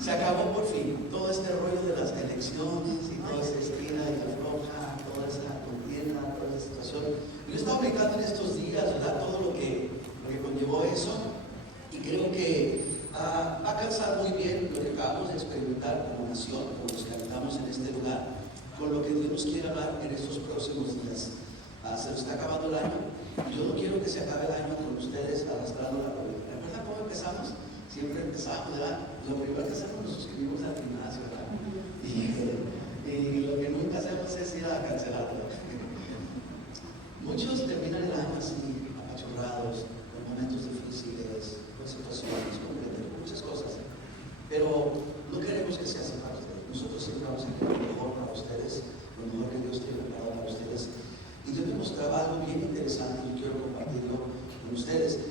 Se acabó por fin todo este rollo de las elecciones y toda esta estira y afloja, toda esta contienda, toda esta situación. Yo he estado meditando en estos días, ¿verdad? Todo lo que conllevó eso, y creo que va a calzar muy bien lo que acabamos de experimentar como nación, como los que habitamos en este lugar, con lo que Dios nos quiere hablar en estos próximos días. Se nos está acabando el año, y yo no quiero que se acabe el año con ustedes arrastrando la rodilla. ¿Recuerdan cómo empezamos? Siempre empezamos, ¿verdad? Lo primero que hacemos nos suscribimos al gimnasio, ¿verdad? Y lo que nunca hacemos es ir a cancelarlo. Muchos terminan el año así, apachurrados, con momentos difíciles, con situaciones, con muchas cosas. Pero no queremos que sea así para ustedes. Nosotros siempre vamos a querer lo mejor para ustedes, lo mejor que Dios tiene preparado para ustedes. Y yo les mostraba algo bien interesante y quiero compartirlo con ustedes.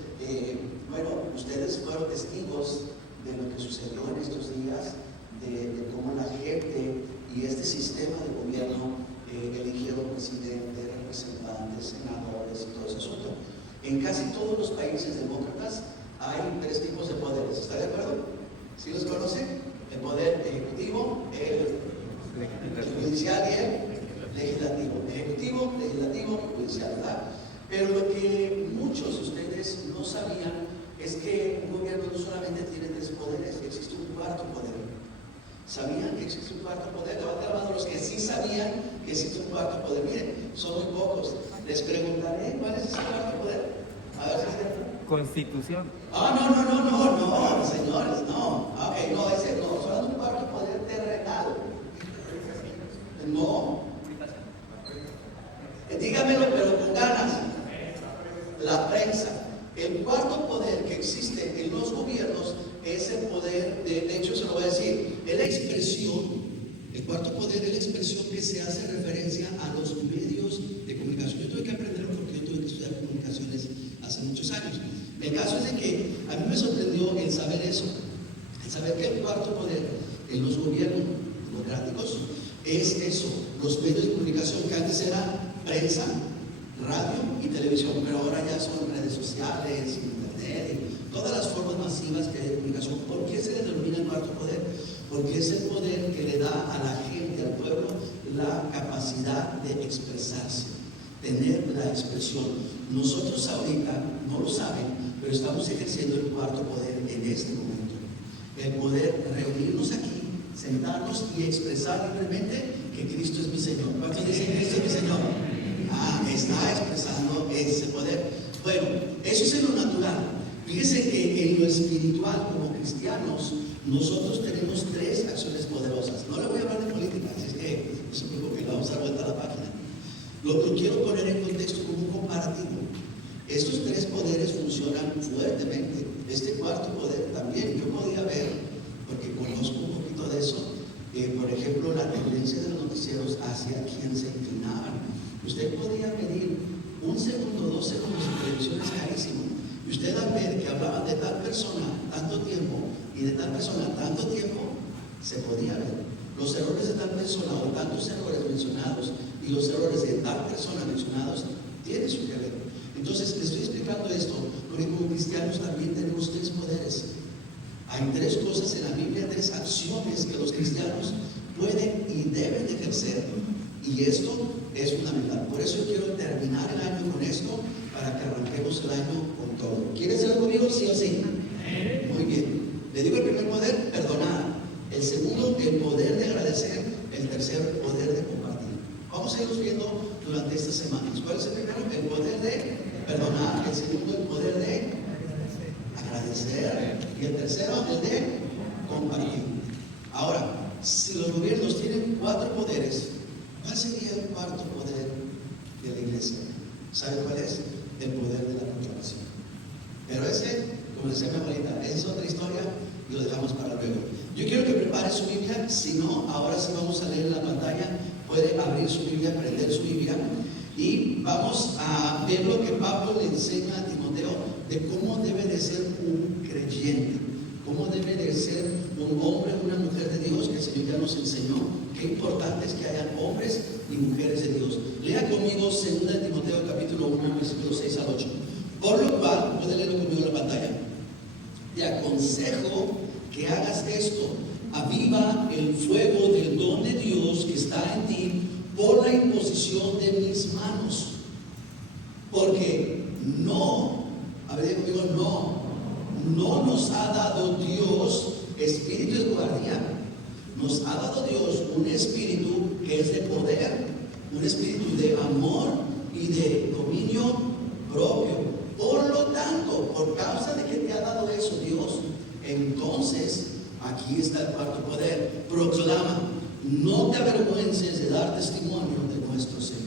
Bueno, ustedes fueron testigos de lo que sucedió en estos días, de cómo la gente y este sistema de gobierno eligieron presidente, representantes, senadores y todo ese asunto. En casi todos los países demócratas hay tres tipos de poderes. ¿Está de acuerdo? ¿Sí los conocen? El poder ejecutivo, el judicial y el legislativo. Ejecutivo, legislativo y judicial, ¿verdad? Pero lo que muchos de ustedes no sabían es que un gobierno no solamente tiene tres poderes, existe un cuarto poder. ¿Sabían que existe un cuarto poder? Levanten la mano los que sí sabían que existe un cuarto poder. Miren, son muy pocos. Les preguntaré cuál es ese cuarto poder. A ver si es cierto. Constitución. No, señores, no. Ok, no, ese no, solo es un cuarto poder terrenal. No. Dígamelo, pero con ganas. La prensa. El cuarto poder que existe en los gobiernos es el poder, de hecho se lo voy a decir, es la expresión, el cuarto poder es la expresión que se hace referencia a los medios de comunicación. Yo tuve que aprenderlo porque yo tuve que estudiar comunicaciones hace muchos años. El caso es de que a mí me sorprendió el saber eso, el saber que el cuarto poder en los gobiernos democráticos es eso, los medios de comunicación que antes era prensa, radio y televisión, pero ahora ya son redes sociales, internet, y todas las formas masivas que hay de comunicación. ¿Por qué se le denomina el cuarto poder? Porque es el poder que le da a la gente, al pueblo, la capacidad de expresarse, tener la expresión. Nosotros ahorita, no lo saben, pero estamos ejerciendo el cuarto poder en este momento. El poder reunirnos aquí, sentarnos y expresar libremente que Cristo es mi Señor. ¿Cuántos dicen Cristo es mi Señor? Está expresando ese poder. Bueno, eso es en lo natural. Fíjense que en lo espiritual, como cristianos, nosotros tenemos tres acciones poderosas. No le voy a hablar de política, así es que no se preocupen, vamos a dar vuelta a la página. Lo que quiero poner en contexto como un comparativo. Estos tres poderes funcionan fuertemente. Este cuarto poder también. Yo podía ver, porque conozco un poquito de eso, por ejemplo, la tendencia de los noticieros hacia quien se inclinaban. Usted podía medir 1 segundo, 2 segundos en televisión, es carísimo. Y usted al ver que hablaban de tal persona tanto tiempo y de tal persona tanto tiempo, se podía ver. Los errores de tal persona o tantos errores mencionados y los errores de tal persona mencionados tienen su que ver. Entonces, le estoy explicando esto porque como cristianos también tenemos tres poderes. Hay tres cosas en la Biblia, tres acciones que los cristianos pueden y deben de ejercer. Y esto es fundamental. Por eso quiero terminar el año con esto, para que arranquemos el año con todo. ¿Quiere hacerlo conmigo? ¿Sí o sí? Muy bien. Le digo el primer poder, perdonar. El segundo, el poder de agradecer. El tercer, poder de compartir. Vamos a irlos viendo durante estas semanas. ¿Cuál es el primero? El poder de perdonar. El segundo, el poder de agradecer. Y el tercero, el de compartir. Ahora, si los gobiernos tienen 4 poderes, ¿cuál sería el cuarto poder de la iglesia? ¿Sabe cuál es? El poder de la proclamación. Pero ese, como decía mi abuelita, es otra historia y lo dejamos para luego. Yo quiero que prepare su Biblia. Si no, ahora sí vamos a leer en la pantalla. Puede abrir su Biblia, prender su Biblia. Y vamos a ver lo que Pablo le enseña a Timoteo de cómo debe de ser un creyente. Cómo debe de ser un hombre o una mujer de Dios, que el Señor ya nos enseñó. Qué importante es que hayan hombres y mujeres de Dios. Lea conmigo 2 Timoteo capítulo 1, versículos 6 al 8. Por lo cual, puede leerlo conmigo en la pantalla. Te aconsejo que hagas esto, aviva el fuego del don de Dios que está en ti por la imposición de mis manos. Porque no, a ver, digo, no nos ha dado Dios espíritu de guardia. Nos ha dado Dios un espíritu que es de poder, un espíritu de amor y de dominio propio. Por lo tanto, por causa de que te ha dado eso Dios, entonces aquí está el cuarto poder. Proclama, no te avergüences de dar testimonio de nuestro Señor.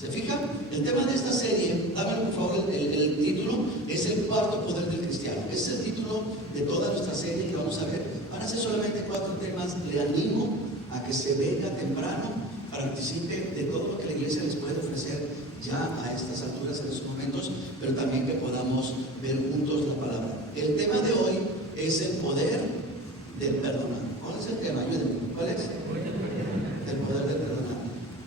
¿Se fija? El tema de esta serie, dame por favor el título, es el cuarto poder del cristiano. Es el título de toda nuestra serie que vamos a ver. Van a ser solamente 4 temas. Le animo a que se venga temprano, participe de todo lo que la iglesia les puede ofrecer ya a estas alturas, en estos momentos, pero también que podamos ver juntos la palabra. El tema de hoy es el poder del perdonar. ¿Cuál es el tema? Ayúdenme. ¿Cuál es? El poder del perdonar.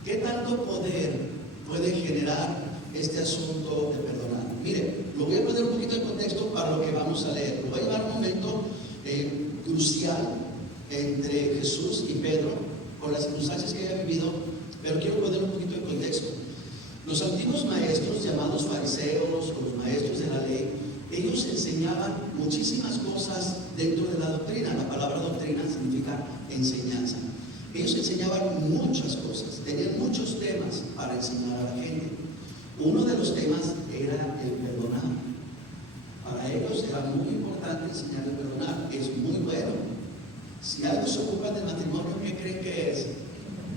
¿Qué tanto poder puede generar este asunto de perdonar? Mire, lo voy a poner un poquito en contexto para lo que vamos a leer. Lo voy a llevar un momento crucial entre Jesús y Pedro por las circunstancias que había vivido, pero quiero poner un poquito en contexto. Los antiguos maestros, llamados fariseos o los maestros de la ley, ellos enseñaban muchísimas cosas dentro de la doctrina. La palabra doctrina significa enseñanza. Ellos enseñaban muchas cosas, tenían muchos temas para enseñar a la gente. Uno de los temas era el perdonar. Para ellos era muy importante enseñar el perdonar. Es muy bueno. Si algo se ocupa del matrimonio, ¿qué creen que es?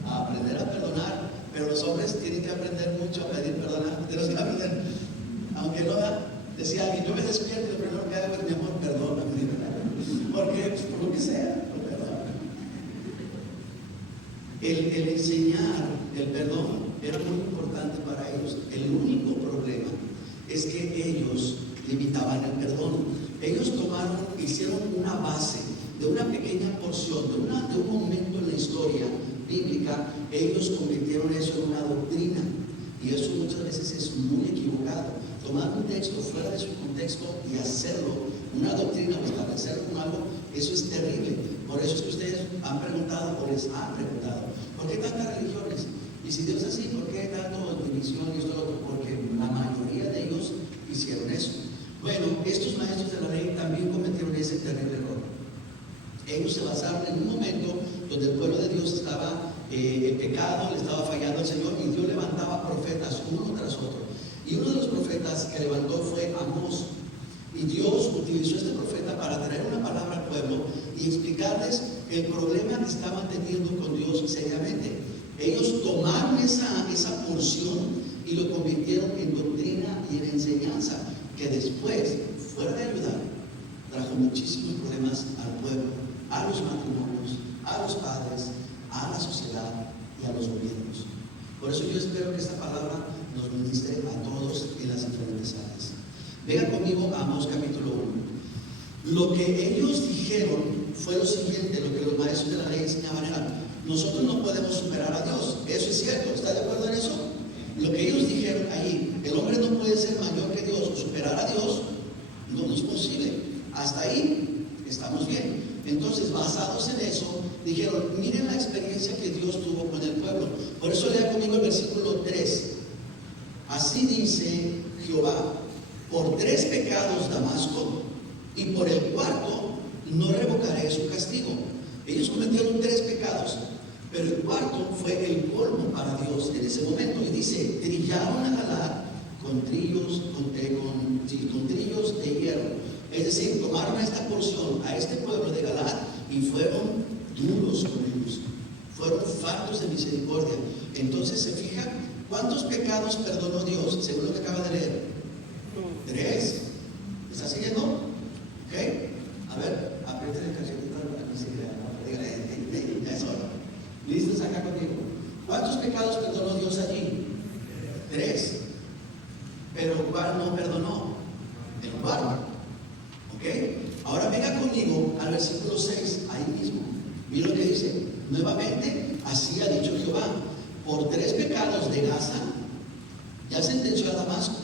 Aprender a perdonar. Pero los hombres tienen que aprender mucho a pedir perdón. Tenemos que aprender. Aunque no decía alguien, yo me despierto y lo primero que hago es, mi amor, perdóname. Porque, por lo que sea, lo perdono. El enseñar el perdón era muy importante para ellos. El único problema es que ellos limitaban el perdón. Ellos hicieron una base de una pequeña porción, de un momento en la historia bíblica. Ellos convirtieron eso en una doctrina, y eso muchas veces es muy equivocado. Tomar un texto fuera de su contexto y hacerlo una doctrina o establecerlo como algo, eso es terrible. Por eso es que ustedes han preguntado o les han preguntado, ¿por qué tantas religiones? Y si Dios es así, ¿por qué tanto división y esto y lo otro? Porque la mayoría de ellos hicieron eso. Bueno, estos maestros de la ley también cometieron ese terrible error. Ellos se basaron en un momento donde el pueblo de Dios estaba en pecado, le estaba fallando al Señor, y Dios levantaba profetas uno tras otro. Y uno de los profetas que levantó fue Amós. Y Dios utilizó a este profeta para traer una palabra al pueblo y explicarles el problema que estaban teniendo con Dios seriamente. Ellos tomaron esa porción y lo convirtieron en doctrina y en enseñanza, que después, fuera de ayudar, trajo muchísimos problemas al pueblo, a los matrimonios, a los padres, a la sociedad y a los gobiernos. Por eso yo espero que esta palabra nos ministre a todos en las diferentes áreas. Vengan conmigo a Amós capítulo 1. Lo que ellos dijeron fue lo siguiente, lo que los maestros de la ley enseñaban era: nosotros no podemos superar a Dios. Eso es cierto, ¿está de acuerdo en eso? Lo que ellos dijeron ahí, el hombre no puede ser mayor que Dios o superar a Dios, no es posible. Hasta ahí estamos bien. Entonces, basados en eso, dijeron, miren la experiencia que Dios tuvo con el pueblo. Por eso lea conmigo el versículo 3. Así dice Jehová: por 3 pecados Damasco, y por el cuarto no revocaré su castigo. Ellos cometieron 3 pecados, pero el cuarto fue el colmo para Dios en ese momento. Y dice, trillaron a Galaad con trillos de hierro. Es decir, tomaron esta porción a este pueblo de Galaad y fueron duros con ellos. Fueron faltos de misericordia. Entonces, ¿se fija cuántos pecados perdonó Dios? Según lo que acaba de leer. 3. ¿Está siguiendo? ¿Ok? A ver, aprieten el cachetito para que se vea. Dígale, ya es hora. ¿Listos acá conmigo? ¿Cuántos pecados perdonó Dios allí? 3. Pero ¿cuál no perdonó? El cuarto. ¿Ok? Ahora venga conmigo al versículo 6, ahí mismo. Mira lo que dice. Nuevamente, así ha dicho Jehová: por 3 pecados de Gaza, ya sentenció a Damasco,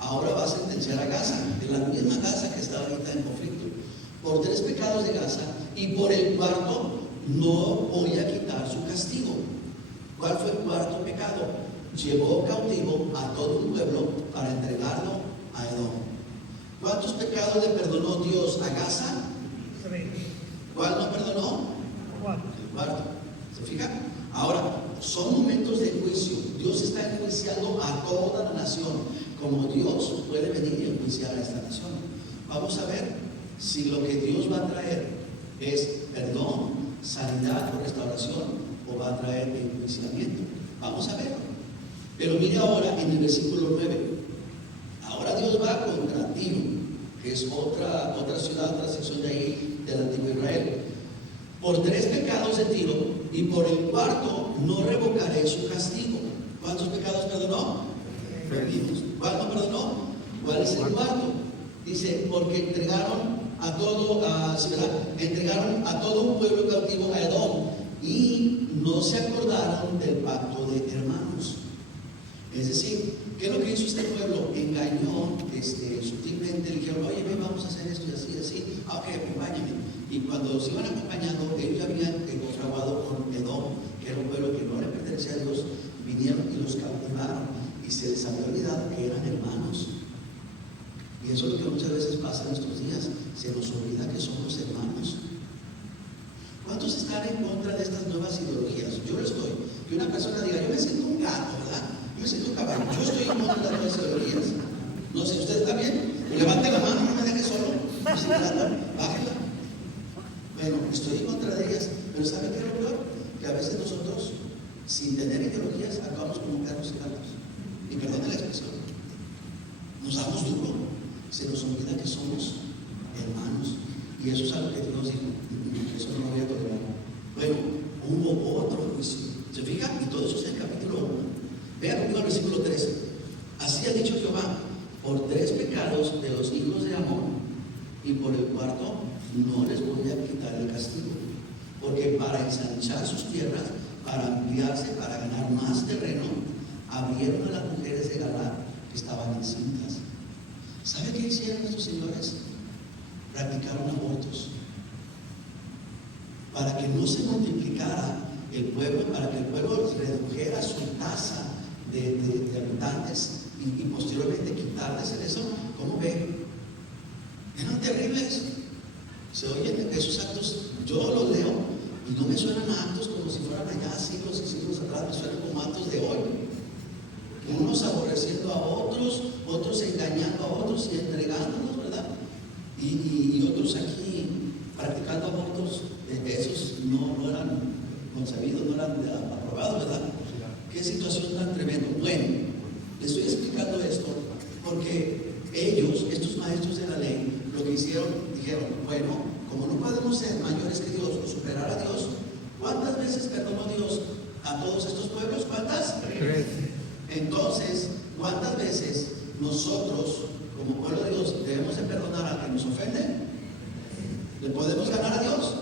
ahora va a sentenciar a Gaza, en la misma Gaza que está ahorita en conflicto. Por 3 pecados de Gaza, y por el cuarto no voy a quitar su castigo. ¿Cuál fue el cuarto pecado? Llevó cautivo a todo un pueblo para entregarlo a Edom. ¿Cuántos pecados le perdonó Dios a Gaza? 3. ¿Cuál no perdonó? 4. El cuarto. ¿Se fija? Ahora, son momentos de juicio. Dios está enjuiciando a toda la nación. Como Dios puede venir y enjuiciar a esta nación. Vamos a ver si lo que Dios va a traer es perdón, sanidad o restauración, o va a traer enjuiciamiento. Vamos a verlo. Pero mire ahora en el versículo 9. Ahora Dios va contra Tiro, que es otra ciudad, otra sección de ahí del antiguo Israel. Por 3 pecados de Tiro, y por el cuarto no revocaré su castigo. ¿Cuántos pecados perdonó? ¿Cuál no perdonó? ¿Cuál es el cuarto? Dice, porque entregaron a todo un pueblo cautivo a Edom, y no se acordaron del pacto de hermanos. Es decir, ¿qué es lo que hizo este pueblo? Engañó sutilmente, le dijeron, oye, ven, vamos a hacer esto y así, así. Ok, acompáñame. Y cuando se iban acompañando, ellos habían fraguado con Edom, que era un pueblo que no le pertenecía a Dios. Vinieron y los cautivaron, y se les había olvidado que eran hermanos. Y eso es lo que muchas veces pasa en nuestros días, se nos olvida que somos hermanos. ¿Cuántos están en contra de estas nuevas ideologías? Yo lo estoy. Que una persona diga, yo me siento un gato, ¿verdad? Yo me siento un caballo. Yo estoy en contra de las nuevas ideologías. No sé, ¿usted está bien? Levante la mano, no me deje solo. Bájela. Bueno, estoy en contra de ellas, pero ¿sabe qué es lo peor? Que a veces nosotros, sin tener ideologías, actuamos como perros y gatos. Y perdone la expresión. Nos damos duro. Se nos olvida que somos hermanos. Y eso es algo que Dios dijo. Eso no lo voy a tolerar. Bueno, hubo otro juicio. ¿Se fijan? Y todo eso es el capítulo 1. Vean conmigo el versículo 13. Así ha dicho Jehová, por 3 pecados de los hijos de Amón, y por el cuarto no les voy a quitar el castigo. Porque para ensanchar sus tierras, para ampliarse, para ganar más terreno, abrieron a las mujeres de Galaad que estaban encintas. ¿Sabe qué hicieron estos señores? Practicaron abortos. Para que no se multiplicara el pueblo, para que el pueblo redujera su tasa de habitantes y posteriormente quitarles en eso. ¿Cómo ven? Eran terribles. Se oyen esos actos, yo los leo y no me suenan a actos como si fueran allá siglos y siglos atrás, me suenan como actos de hoy. Unos aborreciendo a otros, otros engañando a otros y entregándolos, ¿verdad? Y otros aquí practicando abortos, esos no eran concebidos, no eran aprobados, ¿verdad? Qué situación tan tremenda. Bueno, les estoy explicando esto porque ellos, estos maestros de la ley, lo que hicieron, dijeron, bueno, como no podemos ser mayores que Dios o superar a Dios, ¿cuántas veces perdonó Dios a todos estos pueblos? ¿Cuántas? 3. Entonces, ¿cuántas veces nosotros, como pueblo de Dios, debemos de perdonar al que nos ofende? ¿Le podemos ganar a Dios?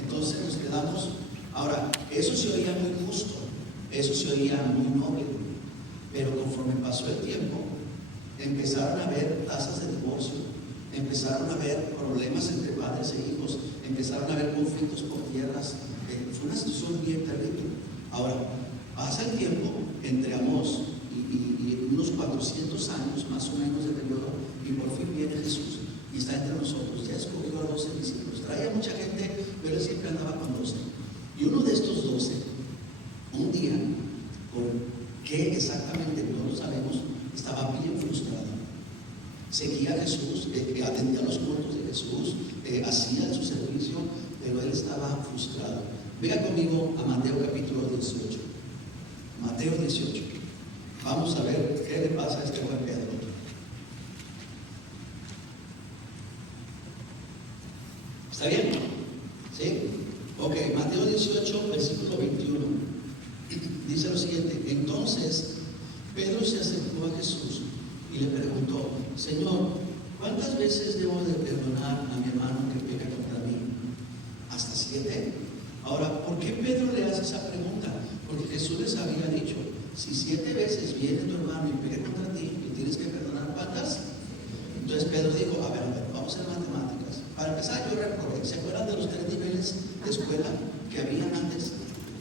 Entonces nos quedamos. Ahora, eso se oía muy justo, eso se oía muy noble, pero conforme pasó el tiempo, empezaron a haber tasas de divorcio, empezaron a haber problemas entre padres e hijos, empezaron a haber conflictos por tierras. Fue una situación bien terrible. Ahora, pasa el tiempo entre Amós y unos 400 años más o menos de periodo, y por fin viene Jesús y está entre nosotros. Ya escogió a 12 discípulos, traía mucha gente, pero él siempre andaba con 12. Y uno de estos 12, un día, por qué exactamente no lo sabemos, estaba bien frustrado. Seguía a Jesús, atendía los cultos de Jesús, hacía su servicio, pero él estaba frustrado. Venga conmigo a Mateo capítulo 18. Mateo 18. Vamos a ver qué le pasa a este buen Pedro. ¿Está bien? ¿Sí? Ok, Mateo 18, versículo 21. Dice lo siguiente: entonces Pedro se acercó a Jesús y le preguntó, Señor, ¿cuántas veces debo de perdonar a mi hermano que peca contra mí? ¿Hasta 7? Ahora, ¿por qué Pedro le hace esa pregunta? Porque Jesús les había dicho, si 7 veces viene tu hermano y peca contra ti, le tienes que perdonar ¿cuántas? Entonces Pedro dijo, a ver, vamos a hacer matemáticas. Para empezar, yo reprobé. ¿Se acuerdan de los 3 niveles de escuela que habían antes?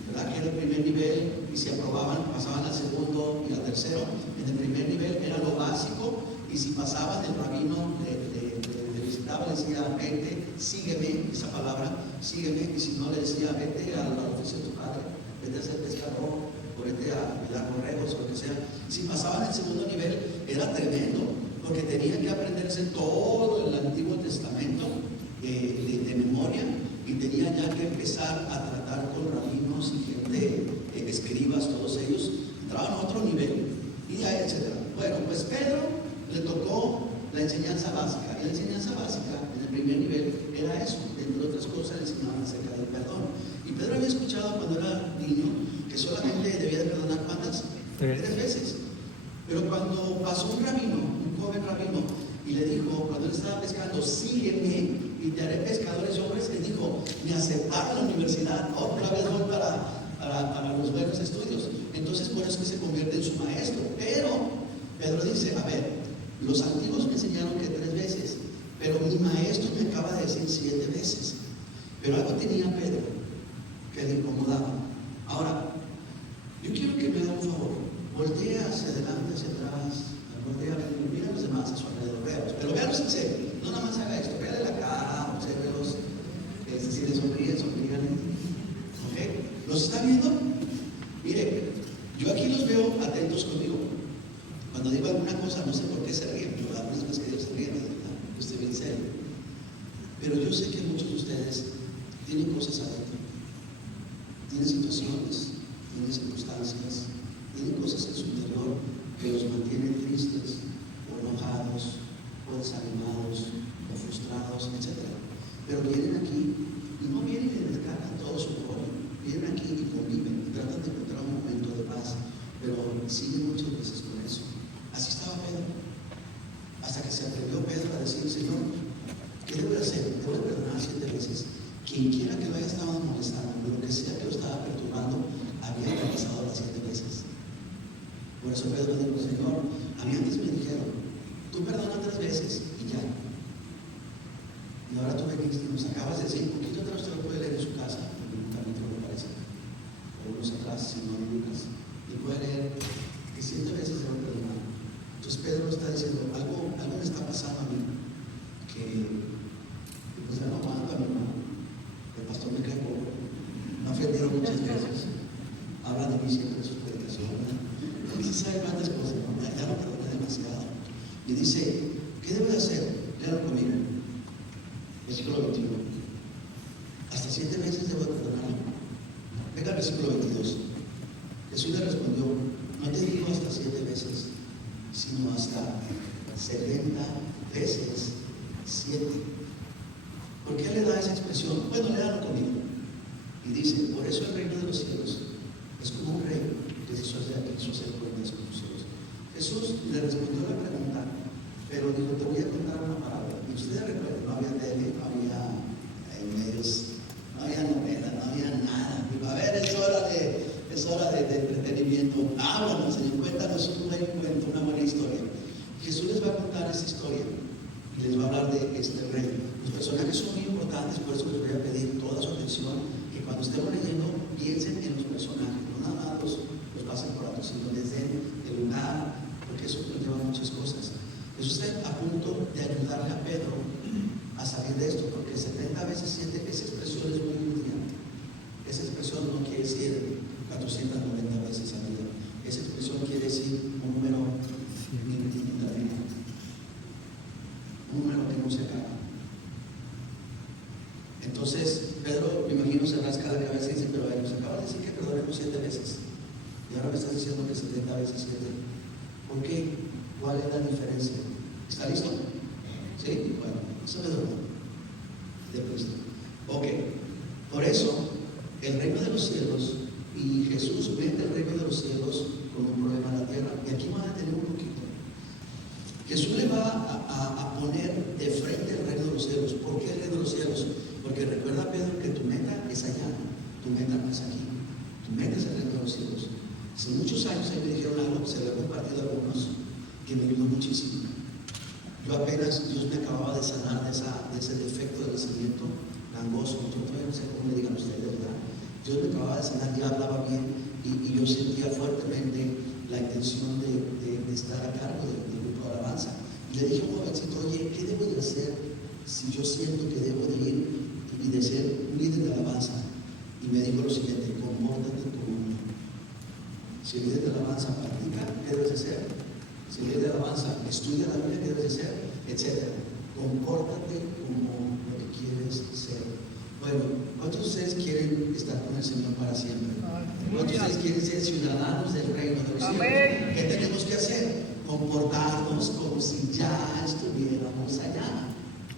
¿Verdad? Que era el primer nivel y si aprobaban, pasaban al segundo y al tercero. En el primer nivel era lo básico y si pasaban, el rabino le visitaba, le decía, vete, sígueme, esa palabra, sígueme, y si no le decía, vete a la oficina de tu padre, vete a ser pescador, o vete a cuidar borregos, o lo que sea. Si pasaban el segundo nivel, era tremendo, porque tenían que aprenderse todo el Antiguo Testamento de memoria, y tenían ya que empezar a tratar con rabinos y gente, escribas, todos ellos, entraban a otro nivel, y ya, etc. Bueno, pues Pedro le tocó la enseñanza básica, y la enseñanza básica en el primer nivel era eso, entre otras cosas le enseñaban acerca del perdón. Y Pedro había escuchado cuando era niño que solamente debía de perdonar ¿cuántas? 3 veces. Pero cuando pasó un rabino, un joven rabino, y le dijo, cuando él estaba pescando, sígueme y te haré pescadores de hombres, le dijo, me aceptaron en la universidad, otra vez voy para los buenos estudios. Entonces por eso que se convierte en su maestro. Pero Pedro dice, a ver, los antiguos me enseñaron que 3 veces, pero mi maestro me acaba de decir 7 veces. Pero algo tenía Pedro que le incomodaba. Ahora, yo quiero que me haga un favor, voltea hacia adelante, hacia atrás, voltea, mira a los demás a su alrededor, véalos, pero véalos en serio, no nada más haga esto, véale la cara, obsérvelos, si les sonríen, sonríganle, ¿ok? ¿Los está viendo? Mire, yo aquí los veo atentos conmigo. Cuando digo alguna cosa, no sé por qué se ríen, pero algunas veces que ellos se ríen, yo estoy bien serio. Pero yo sé que muchos de ustedes tienen cosas adentro, tienen situaciones, tienen circunstancias, tienen cosas en su interior que los mantienen tristes, o enojados, o desanimados, o frustrados, etc. Pero vienen aquí y no vienen y descargan todo su rollo. Vienen aquí y conviven y tratan de encontrar un momento de paz, pero siguen muchas veces con eso. Así estaba Pedro. Hasta que se atrevió Pedro a decir, Señor, ¿qué debo hacer? Debo perdonar 7 veces. Quien quiera que lo haya estado molestando, pero que sea que lo estaba perturbando, había pasado las 7 veces. Por eso Pedro dijo, Señor, a mí antes me dijeron, tú perdona 3 veces y ya. Y ahora tú veniste y nos acabas de decir, un poquito atrás usted lo puede leer en su casa, en un capítulo me parece, o unos atrás, si no en Lucas, y puede leer que 7 veces debo perdonar. Entonces Pedro está diciendo, algo me está pasando a mí, que pues ya no aguanto a mi hermano, el pastor me cae poco, me ha ofendido muchas veces, habla de mí siempre en sus predicaciones, y sabe cuántas cosas, ¿no? Ya lo perdoné demasiado. Y dice, ¿qué debo de hacer? Léalo conmigo. Versículo 21. Hasta 7 veces debo de perdonarlo. Venga al versículo 22. Jesús le respondió, no te digo hasta 7 veces, sino hasta 70 veces 7. ¿Por qué le da esa expresión? Bueno, léalo conmigo. Y dice, por eso el reino de los cielos es como un rey que se hace cuentas con los cielos. Jesús le respondió la pregunta, pero dijo, te voy a contar una parábola. Y ustedes recuerdan, no había tele, no había medios, no había novela, no había nada. A ver, es hora de entretenimiento. Háblanos, Señor, cuéntanos un buen cuento, una buena historia. Jesús les va a contar esta historia y les va a hablar de este rey. Los personajes son muy importantes, por eso les voy a pedir toda su atención, que cuando estemos leyendo piensen en los personajes, no nada más los pasen por alto, sino les den el lugar, porque eso nos lleva a muchas cosas. Jesús está a punto de ayudarle a Pedro a salir de esto, porque 70 veces 7, esa expresión es muy judía. Esa expresión no quiere decir 490 veces al día. Esa expresión quiere decir un número infinito, un número que no se acaba. Entonces, Pedro, me imagino, se rasca la cabeza y dice, pero nos acabas de decir que perdonemos 7 veces. Y ahora me estás diciendo que 70 veces 7. ¿Por qué? ¿Cuál es la diferencia? ¿Está listo? ¿Sí? Bueno, eso me duele. De Cristo. Ok. Por eso, el reino de los cielos, y Jesús vende el reino de los cielos como un problema en la tierra. Y aquí van a tener un poquito. Jesús le va a poner de frente el reino de los cielos. ¿Por qué el reino de los cielos? Porque recuerda, Pedro, que tu meta es allá, tu meta no es aquí. Tu meta es el reino de los cielos. Hace muchos años me dijeron algo, se lo he compartido a algunos, que me ayudó muchísimo. Yo apenas, Dios me acababa de sanar de ese defecto de nacimiento, gangoso. Yo todavía no sé cómo le digan ustedes, ¿verdad? Dios me acababa de sanar, ya hablaba bien y yo sentía fuertemente la intención de estar a cargo del grupo de alabanza. Y le dije a un jovencito, oye, ¿qué debo de hacer si yo siento que debo de ir y de ser un líder de alabanza? Y me dijo lo siguiente: compórtate como uno. Si el líder de alabanza practica, ¿qué debes de hacer? Si el líder de alabanza estudia la Biblia, ¿qué debes de hacer? Etcétera. Compórtate como lo que quieres ser. Bueno, ¿cuántos de ustedes quieren estar con el Señor para siempre? ¿Cuántos de ustedes quieren ser ciudadanos del reino de los cielos? ¿Qué tenemos que hacer? Comportarnos como si ya estuviéramos allá.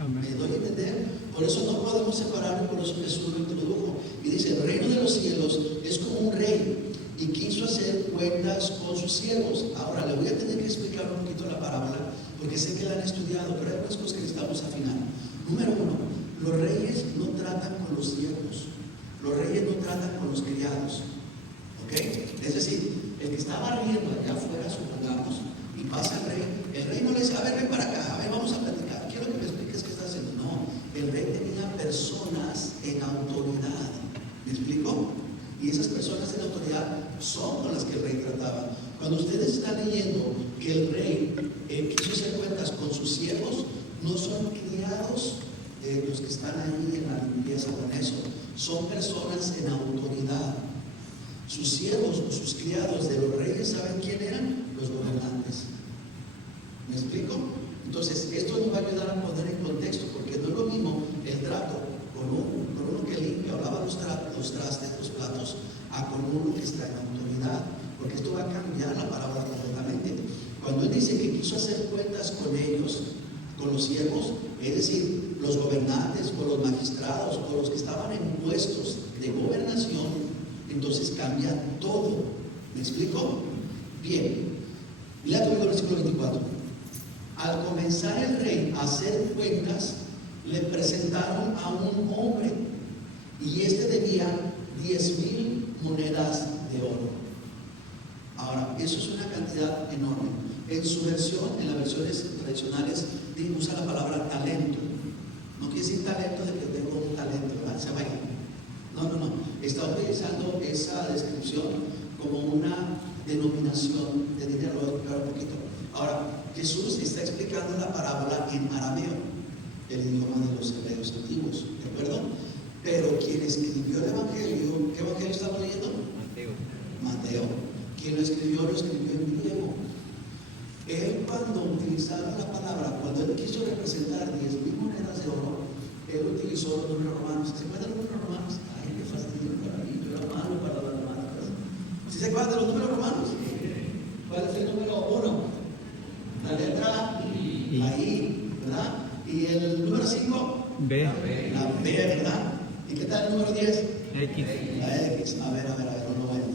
¿Me doy a entender? Por eso no podemos separarnos, por eso Jesús lo introdujo. Y dice, el reino de los cielos es como un rey y quiso hacer cuentas con sus siervos. Ahora, le voy a tener que explicar un poquito la parábola, porque sé que la han estudiado, pero hay unas cosas que necesitamos afinar. Número uno, los reyes no tratan con los siervos. Los reyes no tratan con los criados. ¿Ok? Es decir, el que está barriendo allá afuera, supongamos, y pasa el rey no le dice, a ver, ven para acá, a ver, vamos a platicar. Quiero que me expliques qué está haciendo. No, el rey tenía personas en autoridad. ¿Me explico? Y esas personas en autoridad son con las que el rey trataba. Cuando ustedes están leyendo que el rey quiso hacer cuentas con sus siervos, no son criados los que están ahí en la limpieza con eso, son personas en autoridad. Sus siervos o sus criados de los reyes, ¿saben quién eran? Los gobernantes. ¿Me explico? Entonces, esto nos va a ayudar a poner en contexto, porque no es lo mismo el trato con uno que limpia o lava los trastes, los platos, a con uno que está en autoridad, porque esto va a cambiar la palabra completamente. Cuando él dice que quiso hacer cuentas con ellos, con los siervos, es decir, los gobernantes o los magistrados o los que estaban en puestos de gobernación, entonces cambia todo. ¿Me explico? Bien, lea conmigo el versículo 24. Al comenzar el rey a hacer cuentas, le presentaron a un hombre y este debía 10,000 monedas de oro. Ahora, eso es una cantidad enorme. En su versión, en las versiones tradicionales, usa la palabra talento. No quiere decir talento de que tengo un talento, ¿verdad? Se vaya. No. Está utilizando esa descripción como una denominación de dinero. Lo voy a explicar un poquito. Ahora, Jesús está explicando la parábola en arameo, el idioma de los hebreos antiguos, ¿de acuerdo? Pero quien escribió el evangelio, ¿qué evangelio estamos leyendo? Mateo. Quien lo escribió en griego. Él, cuando utilizaba la palabra, cuando él quiso representar 10,000 monedas de oro, él utilizó los números romanos. ¿Se acuerdan de los números romanos? Ay, qué fastidio para mí, yo era malo para las matemáticas. ¿Sí se acuerdan de los números romanos? ¿Cuál es el número 1? La letra I, ¿verdad? Y el número 5, B. La B, ¿verdad? ¿Y qué tal el número 10? X. La X. A ver, no lo vayan.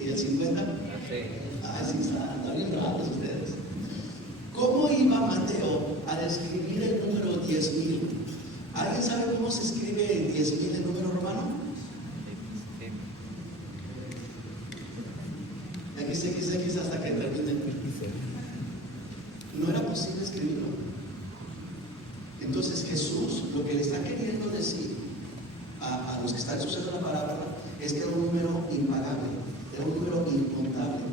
¿Y el 50? Sí, está bien raros ustedes. ¿Cómo iba Mateo a describir el número 10,000? ¿Alguien sabe cómo se escribe 10,000 en número romano? X hasta que termine. No era posible escribirlo. Entonces Jesús lo que le está queriendo decir a los que están escuchando la parábola es que era un número impagable, era un número incontable.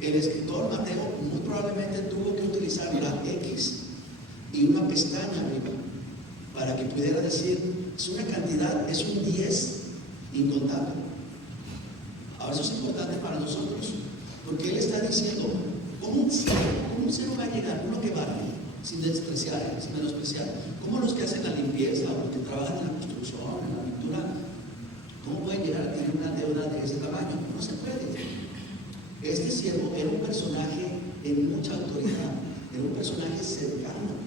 El escritor Mateo muy probablemente tuvo que utilizar la X y una pestaña arriba para que pudiera decir, es una cantidad, es un 10 incontable. Ahora eso es importante para nosotros, porque él está diciendo, ¿cómo un cero va a llegar? Uno que vale, sin despreciar, sin menospreciar. ¿Cómo los que hacen la limpieza o los que trabajan en la construcción, en la pintura, cómo pueden llegar a tener una deuda de ese tamaño? No se puede. Este siervo era un personaje en mucha autoridad, era un personaje cercano.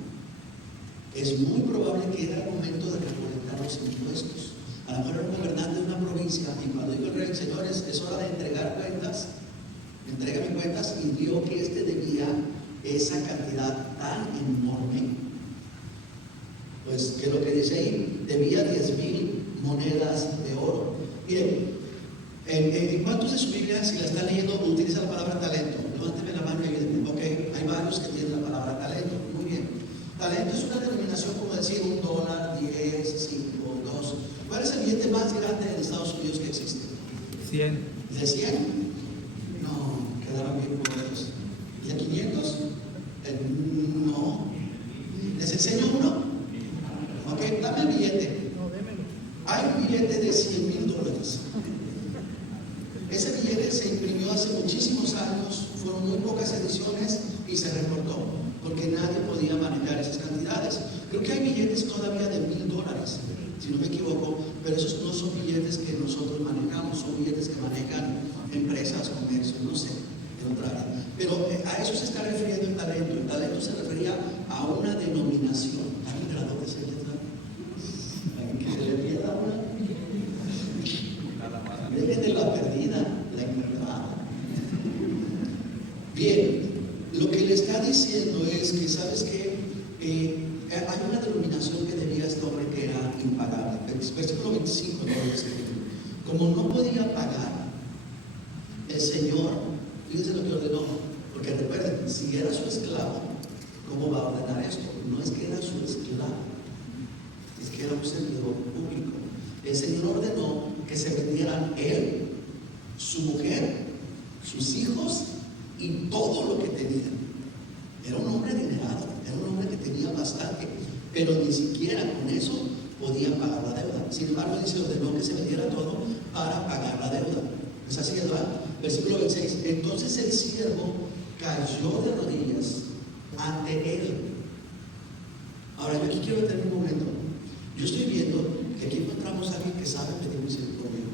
Es muy probable que era el momento de recolectar los impuestos. A lo mejor era un gobernante de una provincia y cuando dijo el rey, señores, es hora de entregar cuentas, entrégame cuentas, y vio que este debía esa cantidad tan enorme. Pues, ¿qué es lo que dice ahí? Debía 10,000 monedas de oro. Miren, ¿en cuántos de su Biblia, si la están leyendo, utiliza la palabra talento? levánteme la mano y ayúdenme. Ok, hay varios que tienen la palabra talento. Muy bien. Talento es una denominación como decir $1, 10, 5, 2. ¿Cuál es el billete más grande en Estados Unidos que existe? 100. ¿De 100? No, quedaron bien cortos. ¿Y de 500? No. ¿Les enseño uno? Ok, dame el billete. Hay un billete de $100,000. Ese billete se imprimió hace muchísimos años, fueron muy pocas ediciones y se recortó porque nadie podía manejar esas cantidades. Creo que hay billetes todavía de $1,000, si no me equivoco, pero esos no son billetes que nosotros manejamos, son billetes que manejan empresas, comercios, no sé, en otra área. Pero a eso se está refiriendo el talento. El talento se refería a una denominación. ¿Alguien graduó de esa letra? ¿Alguien que se le pierda una? Dejen de la perdida, la ignorada. Bien, lo que le está diciendo es que, ¿sabes qué? Hay una denominación que debía este hombre que era impagable. Versículo 25 no dice: como no podía pagar, el Señor, fíjense lo que ordenó, porque recuerden, si era su esclavo, ¿cómo va a ordenar esto? No es que era su esclavo, es que era un servidor público. El Señor ordenó que se vendieran él, su mujer, sus hijos y todo lo que tenía. Era un hombre adinerado, era un hombre que tenía bastante, pero ni siquiera con eso podía pagar la deuda. Sin embargo, dice, ordenó que se vendiera todo para pagar la deuda. Es así, ¿verdad? Versículo 26. Entonces el siervo cayó de rodillas ante él. Ahora, yo aquí quiero detener un momento. Yo estoy viendo que aquí encontramos a alguien que sabe pedir misericordia.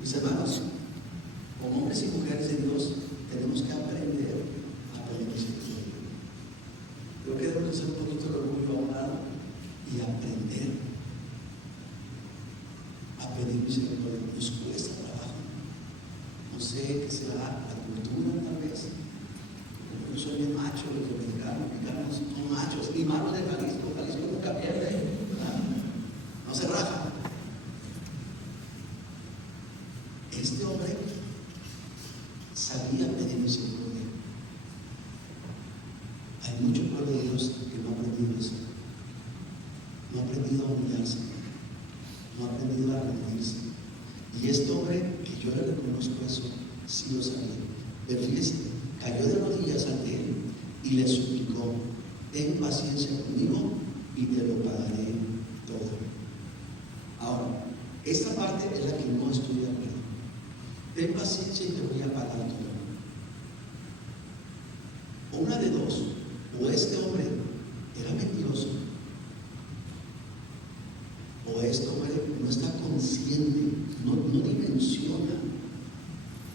Mis hermanos, como hombres y mujeres de Dios, tenemos que aprender a pedir misericordia. Creo que debemos hacer un poquito de orgullo a un lado y aprender a pedir misericordia. Nos cuesta trabajo. No sé qué será la cultura, tal vez. Yo soy bien macho, los mexicanos son machos, y malos de Jalisco. Jalisco nunca pierde, no se raja. Este hombre sabía pedir misericordia. Hay mucho pueblo de Dios que no ha aprendido eso. No ha aprendido a humillarse, no ha aprendido a rendirse. Y este hombre, que yo le reconozco eso, sí lo sabía. Pero fíjese, cayó de rodillas ante él y le suplicó: ten paciencia conmigo y te lo pagaré todo. Ahora, esta parte es la que no estoy de acuerdo. Ten paciencia y te voy a pagar todo. Una de dos: o este hombre era mentiroso, o este hombre no está consciente, no dimensiona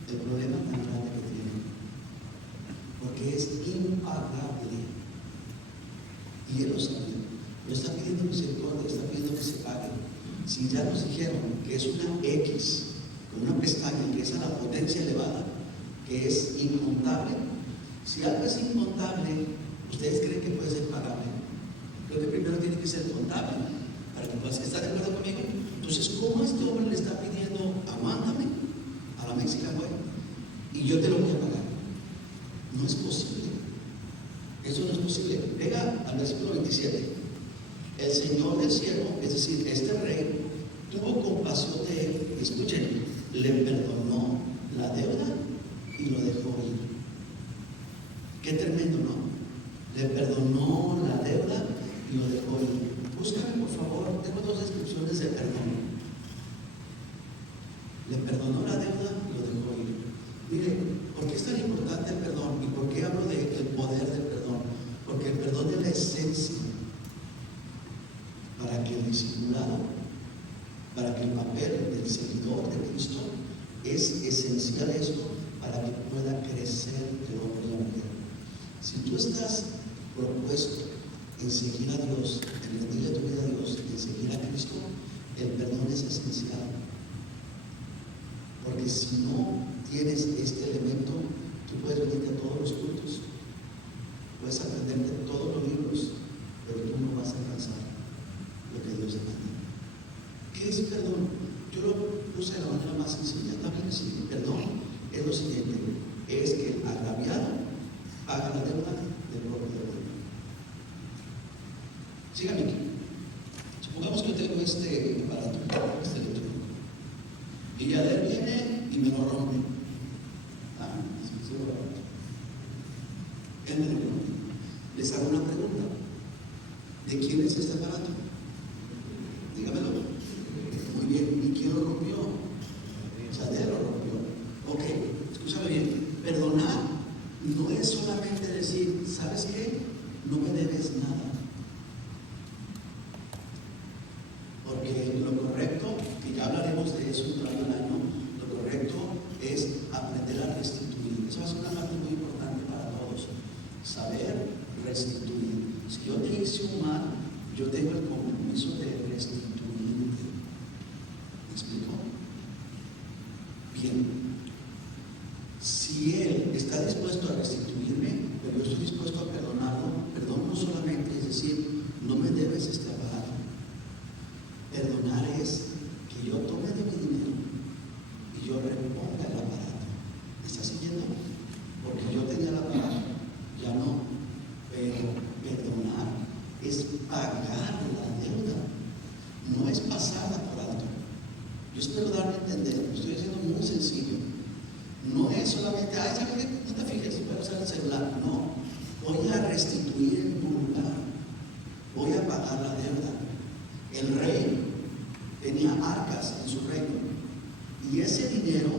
el problema tan grande que tiene, porque es impagable. Y él lo sabía. No está pidiendo misericordia, está pidiendo que se pague. Si ya nos dijeron que es una X con una pestaña, que es a la potencia elevada, que es incontable, si algo es incontable, ¿ustedes creen que puede ser pagable? Creo que primero tiene que ser contable para que puedas estar de acuerdo conmigo. Entonces, ¿cómo este hombre le está pidiendo aguántame a la Mexican Way y yo te lo voy a pagar? No es posible. Eso no es posible. Venga al versículo 27. El Señor del cielo, es decir, este rey, tuvo compasión de él. Escuchen, le perdonó la deuda y lo dejó ir. Qué tremendo, ¿no? Le perdonó la deuda y lo dejó ir. Búscame, por favor, tengo dos descripciones de perdón. Le perdonó la deuda y lo dejó ir. Mire, ¿por qué es tan importante el perdón? ¿Y por qué hablo del poder del perdón? Porque el perdón es la esencia para que el discipulado, para que el papel del seguidor de Cristo, es esencial esto para que pueda crecer el hombre y la mujer. Si tú estás propuesto en seguir a Dios, en rendirle tu vida a Dios, en seguir a Cristo, el perdón es esencial. Porque si no tienes este elemento, tú puedes venirte a todos los cultos, puedes aprenderte todos los libros, pero tú no vas a alcanzar lo que Dios demanda. ¿Qué es perdón? Yo lo puse de la manera más sencilla. También sí, perdón es lo siguiente: es que el agraviado Síganme aquí. Supongamos que yo tengo este aparato, este electrónico, y Yader viene y me lo rompe. Él me lo rompe. Les hago una pregunta: ¿de quién es este aparato? Dígamelo. Muy bien. ¿Y quién lo rompió? Yader lo rompió. Ok, escúchame bien. Perdonar no es solamente decir, ¿sabes qué? No me debes nada. Porque lo correcto, y ya hablaremos de eso durante el año, lo correcto es aprender a restituir. Eso va a ser una parte muy importante para todos. Saber restituir. Si yo te hice un mal, yo tengo el compromiso de restituirte. ¿Me explico? Bien. Si Él está dispuesto a restituirme, pero yo estoy dispuesto a perdonarlo, perdón no solamente es decir, no me debes este aparato. Perdonar es que yo tome de mi dinero y yo reponga el aparato. ¿Me estás siguiendo? Porque yo tenía el aparato, ya no. Pero perdonar es pagar la deuda, no es pasarla por alto. Yo espero darme a entender, lo estoy haciendo muy sencillo. No es solamente, ¿sabes qué? No te fijes, voy a usar el celular. No, voy a restituir en tu lugar, voy a pagar la deuda. El rey tenía arcas en su reino y ese dinero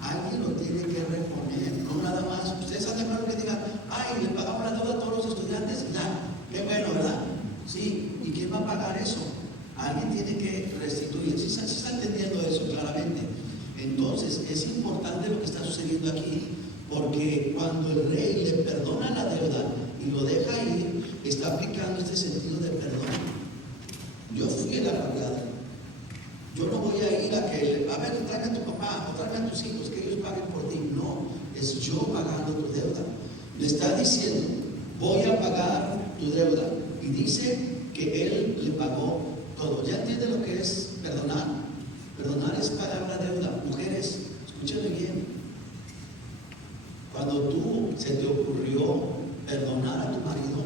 alguien lo tiene que reponer, no nada más. Ustedes están de acuerdo que digan, ay, le pagamos la deuda a todos los estudiantes, ya, qué bueno, ¿verdad? Sí, ¿y quién va a pagar eso? Alguien tiene que restituir. ¿Sí está entendiendo eso claramente? Entonces es importante lo que está sucediendo aquí, porque cuando el rey le perdona la deuda y lo deja ir, está aplicando este sentido de perdón. Yo fui el agraviado. Yo no voy a ir a ver, tráeme a tu papá o tráeme a tus hijos, que ellos paguen por ti. No, es yo pagando tu deuda. Le está diciendo, voy a pagar tu deuda. Y dice que él le pagó todo. ¿Ya entiende lo que es perdonar? Perdonar es pagar la deuda. Mujeres, escúchenme bien. Cuando se te ocurrió perdonar a tu marido,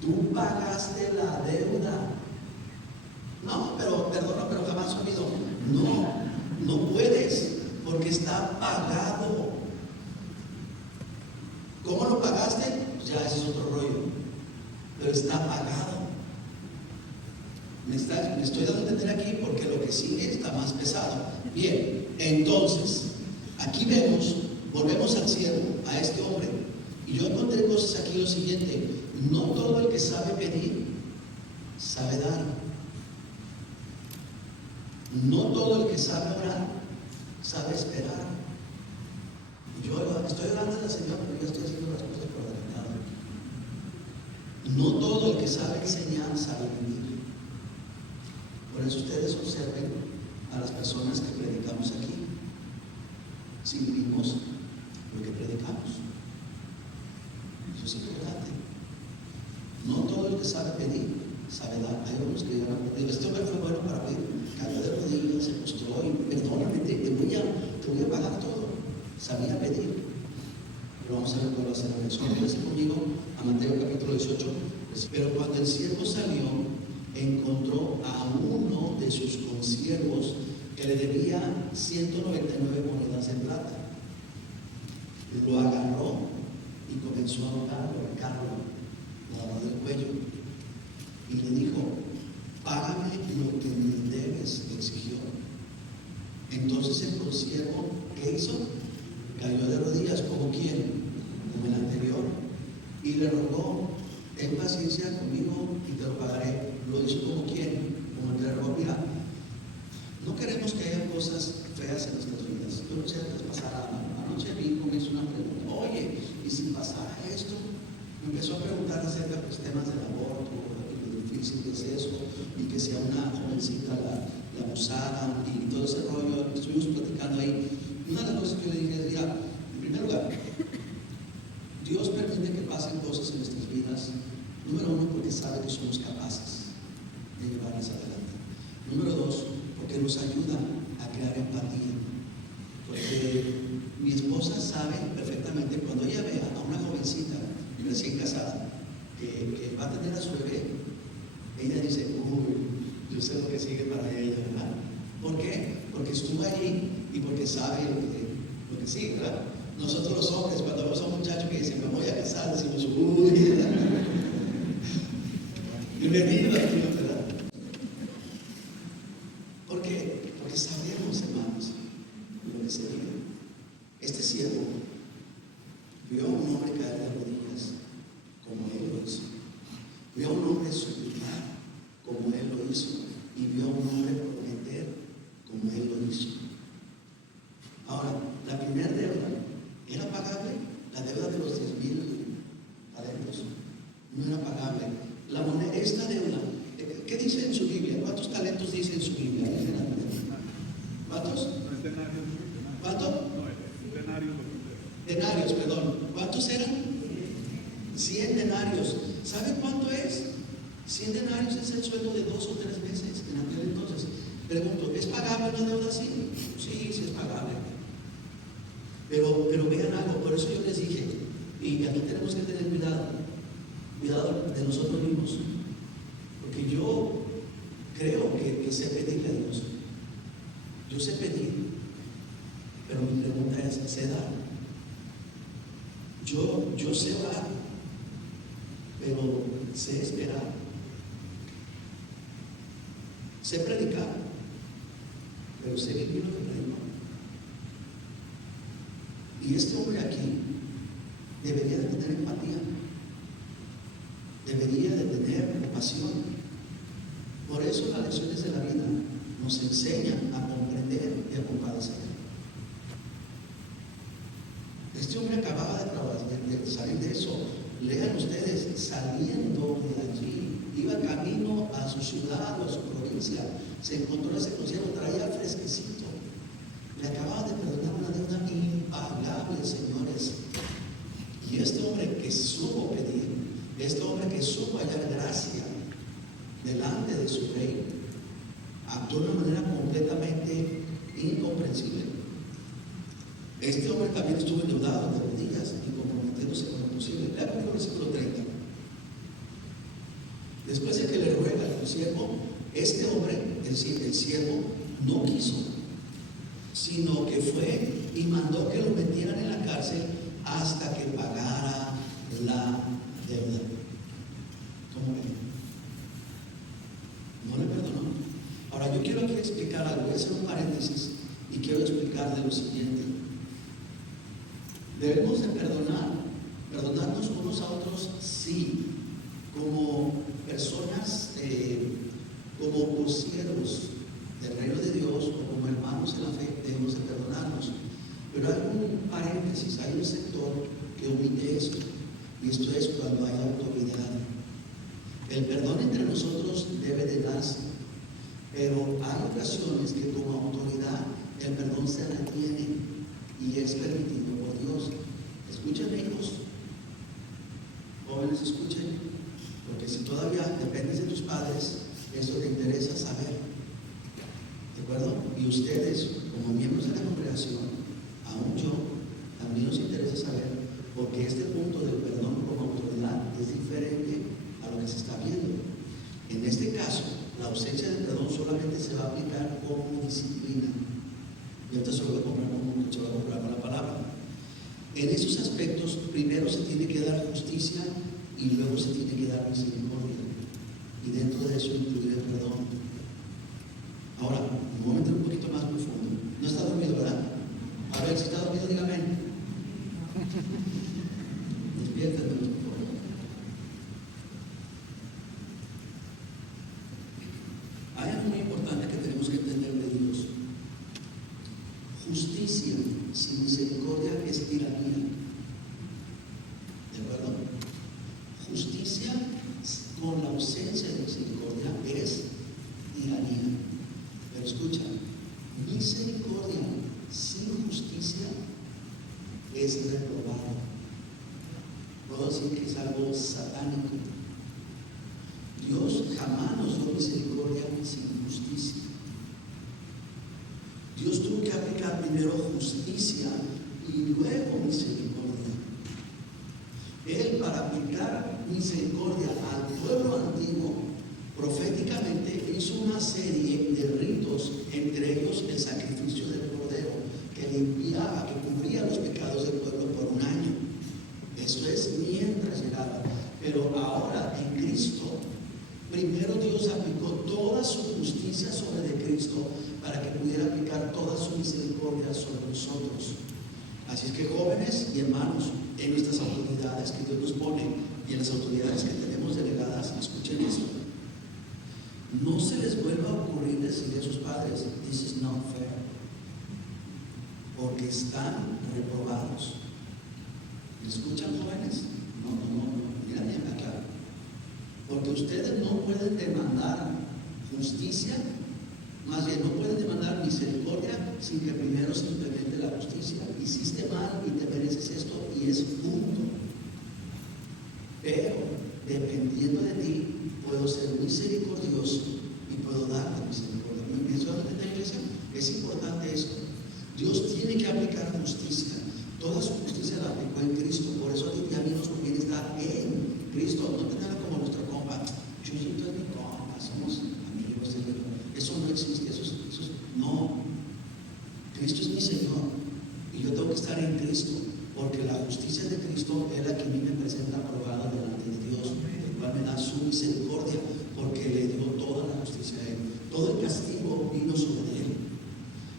tú pagaste la deuda. No, pero perdona, pero jamás olvido. No puedes, porque está pagado. ¿Cómo lo pagaste? Ya ese es otro rollo. Pero está pagado. Me estoy dando a entender aquí porque lo que sigue está más pesado. Bien, entonces, aquí volvemos al siervo, a este hombre. Y yo encontré cosas aquí lo siguiente: no todo el que sabe pedir, sabe dar. No todo el que sabe orar, sabe esperar. Yo estoy orando al Señor, pero yo estoy haciendo las cosas por adelantado. No todo el que sabe enseñar, sabe vivir. Por eso ustedes observen a las personas que predicamos aquí, si vivimos lo que predicamos. Eso es importante. No todo el que sabe pedir, sabe dar. Hay algunos que llegan a pedir. Este hombre fue bueno para pedir. Cayó de rodillas, se postró y perdóname, te voy a pagar todo. Sabía pedir. Pero vamos a ver cómo lo hace la persona. Fíjense conmigo a Mateo capítulo 18. Pero cuando el siervo salió, encontró a uno de sus consiervos que le debía 199 monedas de plata. Lo agarró y comenzó a ahorcarlo, lo agarró del cuello y le dijo, págame lo que me debes, le exigió. Entonces el consiervo, ¿qué hizo? Cayó de rodillas, como quien, como el anterior, y le rogó, ten paciencia conmigo y te lo pagaré. Lo hizo como quien, como el que le rogó. Mira, no queremos que haya cosas feas en nuestras vidas. Yo no sé qué les pasará. Anoche vi como hizo una pregunta, oye, ¿y si pasara esto? Me empezó a preguntar acerca de los temas del aborto, y lo difícil que es eso, y que sea una jovencita la abusada y todo ese rollo. Estuvimos platicando ahí. Una de las cosas que yo le dije es, mira, en primer lugar, Dios permite que pasen cosas en nuestras vidas, número uno, porque sabe que somos capaces de llevarlas adelante. Número dos, porque nos ayuda a crear empatía. Porque mi esposa sabe perfectamente, cuando ella vea a una jovencita recién casada que va a tener a su bebé, ella Eso es lo que sigue para ella, ¿verdad? ¿Por qué? Porque estuvo allí y porque sabe lo que sigue, ¿verdad? Nosotros los hombres, cuando vemos a un muchacho que dice, me voy a casar, decimos, uy, bienvenido, ¿verdad? ¿Por qué? Porque sabemos, hermanos, lo que se vive. Este siervo vio a un hombre caer de rodillas, como él lo hizo. Vio a un hombre suplicar, como él lo hizo. Y vio a un hombre prometer, como él lo hizo. Ahora, la primera deuda era pagable. La deuda de los 10,000 talentos no era pagable. La moneda, esta deuda, ¿qué dice en su Biblia? ¿Cuántos talentos dice en su Biblia? ¿Cuántos? ¿Cuánto? Denarios, perdón. ¿Cuántos eran? 100 denarios. ¿Saben cuánto es? 100 denarios es el sueldo de 2 o 3 meses en aquel entonces. Pregunto, ¿es pagable una deuda así? Sí, sí es pagable. Pero vean algo, por eso yo les dije, y aquí tenemos que tener cuidado de nosotros mismos. Porque yo creo que sé pedirle a Dios. Yo sé pedir, pero mi pregunta es, ¿sé dar? Yo sé orar, pero sé esperar. Sé predicar, pero sé vivir lo que predico. Y este hombre aquí debería de tener empatía, debería de tener compasión. Por eso las lecciones de la vida nos enseñan a comprender y a compadecer. Este hombre acababa de salir de eso. Lean ustedes, saliendo de allí, iba camino a su ciudad o a su provincia, se encontró a ese consiervo, traía fresquecito. Le acababa de perdonar una deuda impagable, señores. Y este hombre que supo pedir, este hombre que supo hallar gracia delante de su rey, actuó de una manera completamente incomprensible. Este hombre también estuvo endeudado de rodillas y comprometiéndose con lo posible. Lea conmigo el versículo 30. Después de que le ruega al consiervo, este hombre, el siervo, no quiso, sino que fue y mandó que lo metieran en la cárcel hasta que pagara la deuda. ¿Cómo ven? No le perdonó. Ahora yo quiero aquí explicar algo, voy a hacer un paréntesis y quiero explicarle lo siguiente. Debemos de perdonarnos unos a otros, sí, como personas, como consiervos del reino de Dios o como hermanos en la fe, debemos de perdonarnos. Pero hay un paréntesis, hay un sector que omite esto, y esto es cuando hay autoridad. El perdón entre nosotros debe de darse, pero hay ocasiones que como autoridad el perdón se retiene y es permitido por Dios. Escuchen, hijos, jóvenes, escuchen, porque si todavía dependes de tus padres, esto te interesa saber, ¿de acuerdo? Y ustedes, como miembros de la congregación, aún yo, también nos interesa saber, porque este punto del perdón como autoridad es diferente a lo que se está viendo. En este caso, la ausencia de perdón solamente se va a aplicar como disciplina. Y esto se lo voy a comprar con la palabra. En esos aspectos, primero se tiene que dar justicia y luego se tiene que dar misericordia. Y dentro de eso incluir el perdón. Ahora, un momento un poquito más profundo. No está dormido, ¿verdad? A ver, si está dormido, dígame. Despiértate, por favor. Hay algo muy importante que tenemos que entender de Dios. Justicia sin misericordia es tiranía. ¿De acuerdo? Justicia con la ausencia de misericordia es tiranía. Pero escucha, misericordia sin justicia es reprobado. Puedo decir que es algo satánico. Dios jamás nos dio misericordia sin justicia. Dios tuvo que aplicar primero justicia y luego misericordia. Él, para aplicar misericordia al pueblo antiguo, proféticamente hizo una serie Primero Dios aplicó toda su justicia sobre de Cristo para que pudiera aplicar toda su misericordia sobre nosotros. Así es que jóvenes y hermanos, en nuestras autoridades que Dios nos pone y en las autoridades que tenemos delegadas, escuchen esto. No se les vuelva a ocurrir decirle a sus padres, this is not fair, porque están reprobados. ¿Me escuchan, jóvenes? No, mira bien acá. Porque ustedes no pueden demandar justicia, más bien no pueden demandar misericordia sin que primero se implemente la justicia. Hiciste mal y te mereces esto y es punto. Pero dependiendo de ti, puedo ser misericordioso y puedo darte misericordia. ¿Me entienden, iglesia? Es importante esto. Dios tiene que aplicar justicia. Toda su justicia la aplicó en Cristo. Por eso a mí nos conviene estar en Cristo. No tenerlo como nuestro compa. Chuyito es mi compa, somos amigos. Eso no existe. Eso no. Cristo es mi Señor. Y yo tengo que estar en Cristo. Porque la justicia de Cristo es la que a mí me presenta aprobada delante de Dios. El cual me da su misericordia. Porque le dio toda la justicia a Él. Todo el castigo vino sobre Él.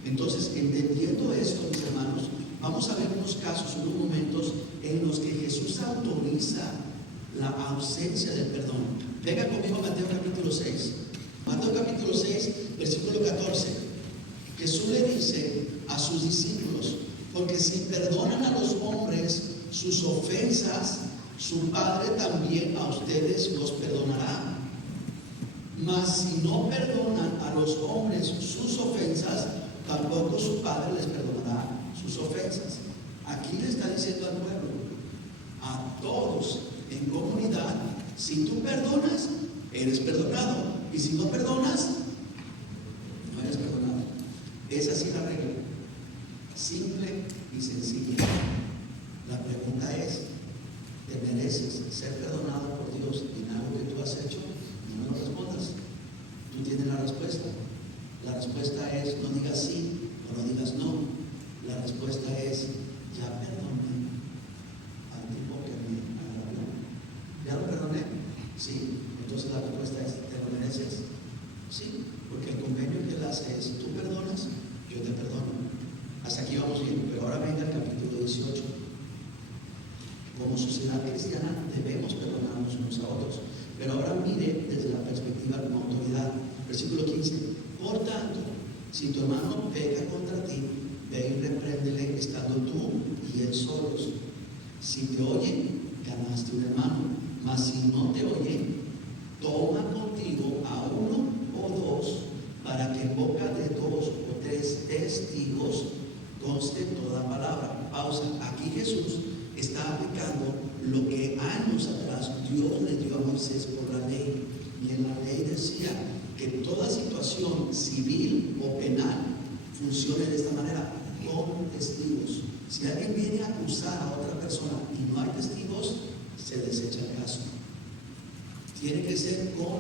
Entonces, entendiendo esto, mis hermanos, vamos a ver unos casos, unos momentos en los que Jesús autoriza la ausencia del perdón. Venga conmigo a Mateo capítulo 6. Mateo capítulo 6, versículo 14. Jesús le dice a sus discípulos, porque si perdonan a los hombres sus ofensas, su Padre también a ustedes los perdonará. Mas si no perdonan a los hombres sus ofensas, tampoco su Padre les perdonará sus ofensas. Aquí le está diciendo al pueblo, a todos en comunidad, si tú perdonas, eres perdonado. Y si no perdonas, no eres perdonado. Es así la regla. Simple y sencilla. La pregunta es, ¿te mereces ser perdonado por Dios en algo que tú has hecho? No me lo respondas. Tú tienes la respuesta. La respuesta es, no digas sí o no digas no. La respuesta es, ya perdoné al tipo que me agravió. ¿Ya lo perdoné? Sí. Entonces la respuesta es, ¿te lo mereces? Sí, porque el convenio que él hace es, tú perdonas, yo te perdono. Hasta aquí vamos bien, pero ahora venga el capítulo 18. Como sociedad cristiana debemos perdonarnos unos a otros. Pero ahora mire desde la perspectiva como autoridad. Versículo 15. Por tanto, si tu hermano peca contra ti, ve y repréndele estando tú y él solos. Si te oye, ganaste un hermano. Mas si no te oye, toma contigo a uno o dos, para que en boca de dos o tres testigos conste toda palabra. Pausa. Aquí Jesús está aplicando lo que años atrás Dios le dio a Moisés por la ley. Y en la ley decía que toda situación civil o penal funcione de esta manera, con testigos. Si alguien viene a acusar a otra persona y no hay testigos, se desecha el caso. Tiene que ser con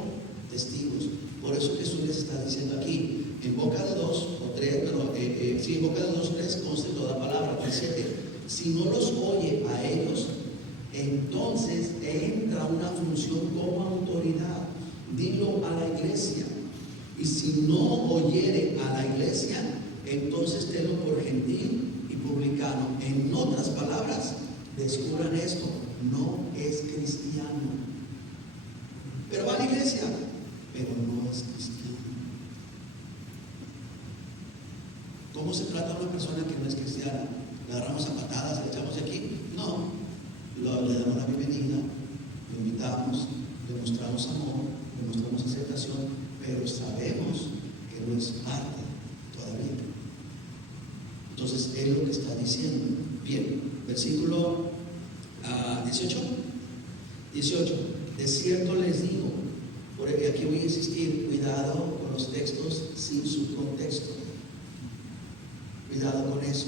testigos. Por eso Jesús les está diciendo aquí, en boca de dos o tres, en boca de dos o tres conste toda palabra. 17. Si no los oye a ellos, entonces entra una función como autoridad. Dilo a la iglesia. Y si no oyere a la iglesia, entonces tenlo por gentil y publicano. En otras palabras, descubran esto, no es cristiano. Pero va a la iglesia, pero no es cristiano. ¿Cómo se trata a una persona que no es cristiana? ¿Le agarramos a patadas, le echamos de aquí? No. Le damos la bienvenida, lo invitamos, le mostramos amor, le mostramos aceptación, pero sabemos que no es parte todavía. Entonces, él lo que está diciendo. Bien, versículo 18. De cierto les digo, porque aquí voy a insistir, cuidado con los textos sin su contexto. Cuidado con eso.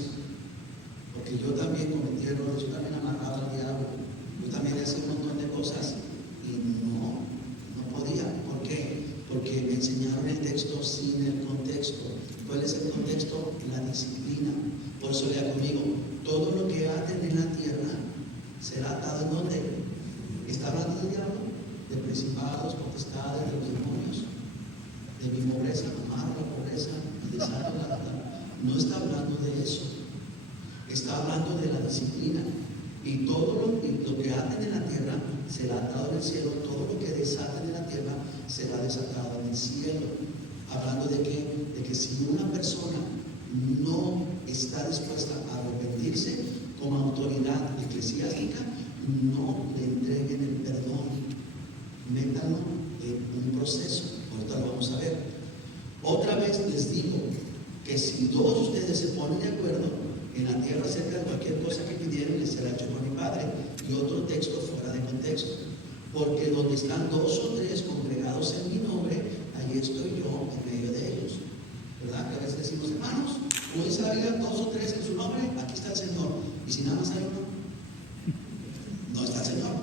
Porque yo también cometí errores, yo también amarraba al diablo, yo también hacía un montón de cosas y no podía. ¿Por qué? Porque me enseñaron el texto sin el contexto. ¿Cuál es el contexto? La disciplina. Por eso lea conmigo, todo lo que aten en la tierra será atado en donde. ¿Está hablando del diablo? De principados, potestades, de los de mi pobreza, amar la pobreza y desato la. No está hablando de eso. Está hablando de la disciplina. Y todo lo que aten en la tierra será atado en el cielo. Todo lo que desaten en la tierra será desatado en el cielo. Hablando de que si una persona no está dispuesta a arrepentirse como autoridad eclesiástica, no le entreguen el perdón. Métanlo en un proceso. Ahorita lo vamos a ver. Otra vez les digo que si todos ustedes se ponen de acuerdo en la tierra acerca de cualquier cosa que pidieran, les será hecho por mi Padre. Y otro texto fuera de contexto. Porque donde están 2 o 3 congregados en mi nombre, ahí estoy yo en medio de ellos. ¿Verdad? Que a veces decimos, hermanos, como dice la Biblia, 2 o 3 en su nombre, aquí está el Señor. Y si nada más hay uno, no está el Señor.